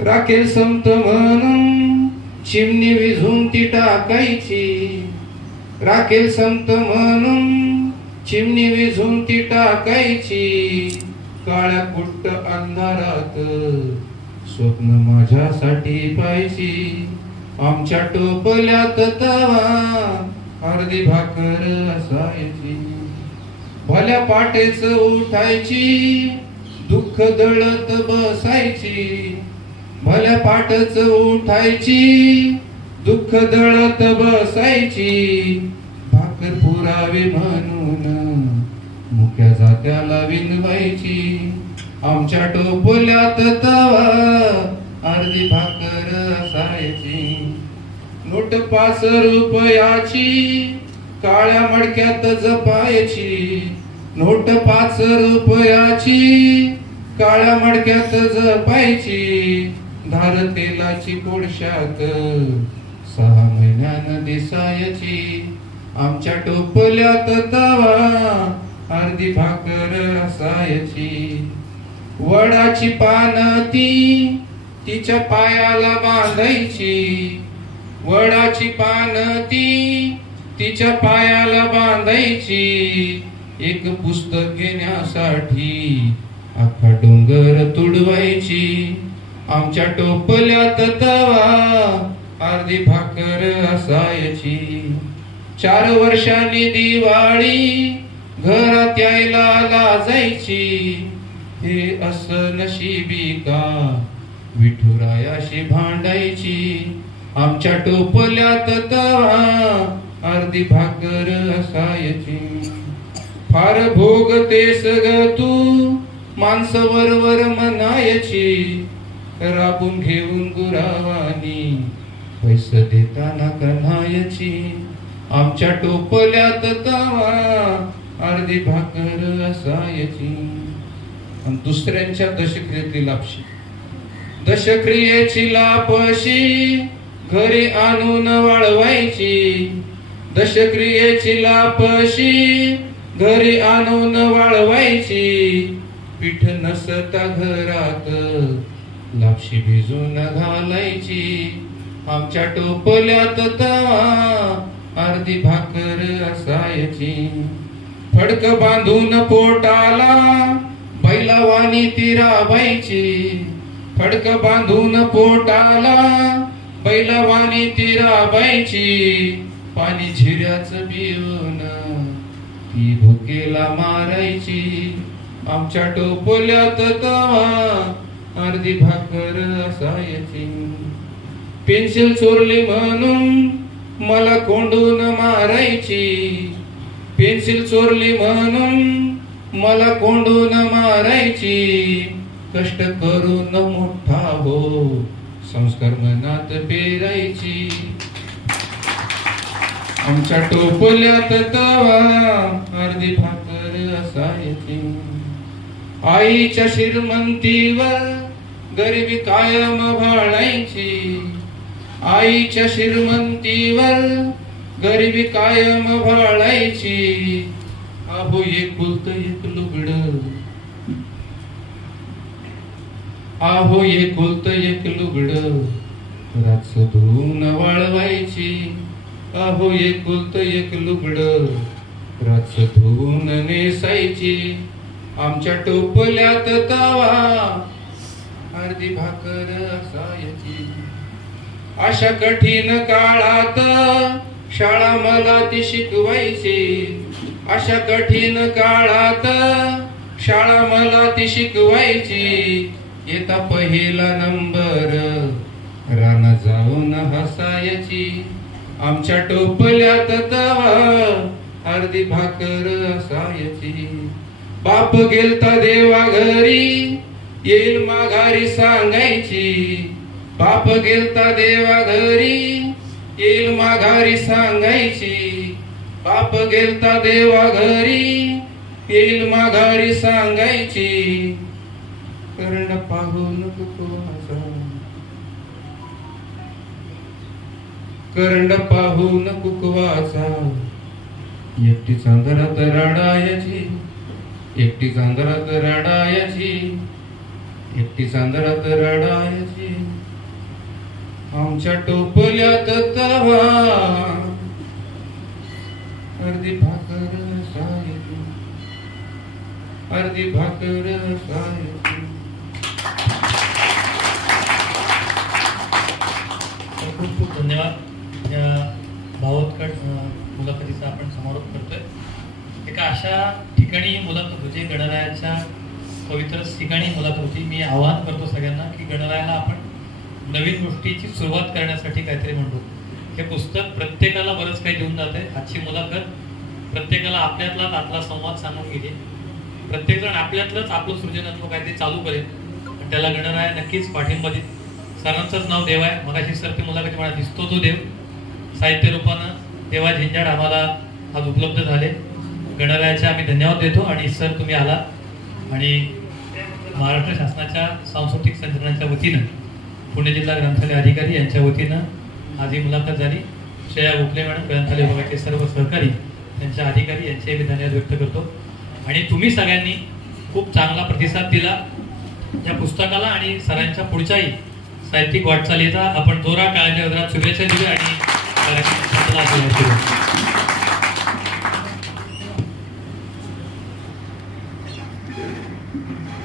राखेल संत म्हणून चिमणी विझून ती टाकायची. राखेल संत म्हणून चिमणी विझून ती टाकायची. काळ्या कुट्ट अंधारात स्वप्न माझ्यासाठी पाहायची. आमच्या टोपल्यात तवा अर्धी भाकर असायची. भल्या पाटेच उठायची दुःख दळत बसायची. भल्या पाटच उठायची दुःख दळत बसायची. भाकर पुरावे म्हणून मुक्या जात्याला विनवायची. आमच्या टोपल्यात तवा अर्धी भाकर असायची. नोट 5 रुपयाची काळ्या मडक्यात जपायची. नोट 5 रुपयाची काळ्या मडक्यात जपायची. धार तेलाची कोळशात 6 महिन्यानं दिसायची. आमच्या टोपल्यात तवा अर्धी भाकर असायची. वडाची पानं ती तिच्या पायाला बांधायची. वडाची पानं ती तिच्या पायाला बांधायची. एक पुस्तक घेण्यासाठी अख्खा डोंगर तुडवायची. आमच्या टोपल्यात तवा अर्धी भाकर असायची. 4 वर्षांनी दिवाळी घरात यायला लाजायची. हे असं नशिबी का विठुरायाशी भांडायची. आमच्या टोपल्यात तवा अर्धी भाकर असायची. फार भोगतेस ग तू माणसं वरवर म्हणायची. राबून घेऊन गुरावानी पैसे देताना कन्हायची. आमच्या टोपल्यात तवा अर्धी भाकर असायची. आणि दुसऱ्यांच्या दशक्रियेतली लापशी. दशक्रियेची लापशी घरी आणून वाळवायची. दशक्रियेची लापशी घरी आणून वाळवायची. पीठ नसता घरात लापशी भिजून घालायची आमच्या टोपल्यात तवा अर्धी भाकर असायची फडक बांधून पोटाला बैलावानी ती राबायची फडक बांधून पोटाला बैलावानी ती राबायची पाणी झिऱ्याच पिऊन ती भुकेला मारायची आमच्या टोपल्यात तवा अर्धी भाकर असायची पेन्सिल चोरली म्हणून मला कोंडून मारायची पेन्सिल चोरली म्हणून मला कोंडून मारायची कष्ट करून मोठा हो संस्कार मनात पेरायची आमच्या टोपल्यात तवा अर्धी भाकर असायची आईच्या श्रीमंतीवर गरिबी कायम भाळायची आईच्या श्रीमंतीवर गरिबी कायम भाळायची अहो एकुलत एक लुगड अहो एकुलत एक लुगड रातच धुवून वाळवायची अहो एकुलत एक लुगड रातच धुवून नेसायची आमच्या टोपल्यात तवा अर्धी भाकर असायची अशा कठीण काळात शाळा मला ती शिकवायची अशा कठीण काळात शाळा मला ती शिकवायची येता पहिला नंबर राना जाऊन हसायची आमच्या टोपल्यात तवा अर्धी भाकर असायची बाप गेलता देवा घरी येईल माघारी सांगायची बाप गेलता देवा घरी येईल माघारी सांगायची बाप गेलता देवा घरी येईल माघारी सांगायची कर्ण पाहून कुकवाचा कर्ण पाहून कुकवाचा एकटी चांदरात रडायची एकटी चांदरात रडायची एकटी चांदरात रडायची आमच्या टोपल्यात तवा अर्धी भाकर असायची अर्धी भाकर असायची खूप खूप धन्यवाद या भावोत्कट मुलाखतीचा आपण समारोप करतोय एका अशा ठिकाणी ही मुलाखत होती गणरायाच्या पवित्र ठिकाणी मुलाखत होती मी आवाहन करतो सगळ्यांना की गणरायाला आपण नवीन गोष्टीची सुरुवात करण्यासाठी काहीतरी म्हणतो हे पुस्तक प्रत्येकाला बरंच काही देऊन जाते आजची मुलाखत प्रत्येकाला आपल्यातलाच आपला संवाद सांगून गेली प्रत्येकजण आपल्यातलंच आपलं सृजनत्व काहीतरी चालू करेल त्याला गणराया नक्कीच पाठिंबा देईल सरांचंच नाव देव आहे मगाशी सर ते मुलाखती मला दिसतो तो देव साहित्य रूपानं देवा झिंजाड आम्हाला आज उपलब्ध झाले गणरायाचे आम्ही धन्यवाद देतो आणि सर तुम्ही आला आणि महाराष्ट्र शासनाच्या सांस्कृतिक संघटनांच्या वतीनं पुणे जिल्हा ग्रंथालय अधिकारी यांच्या वतीनं आज ही मुलाखत झाली श्रेया गोखले मॅडम ग्रंथालय विभागाचे सर्व सहकारी त्यांच्या अधिकारी यांचे मी धन्यवाद व्यक्त करतो आणि तुम्ही सगळ्यांनी खूप चांगला प्रतिसाद दिला या पुस्तकाला आणि सरांच्या पुढच्याही साहित्यिक वाटचालीचा आपण जोरा काळाच्या शुभेच्छा दिल्या आणि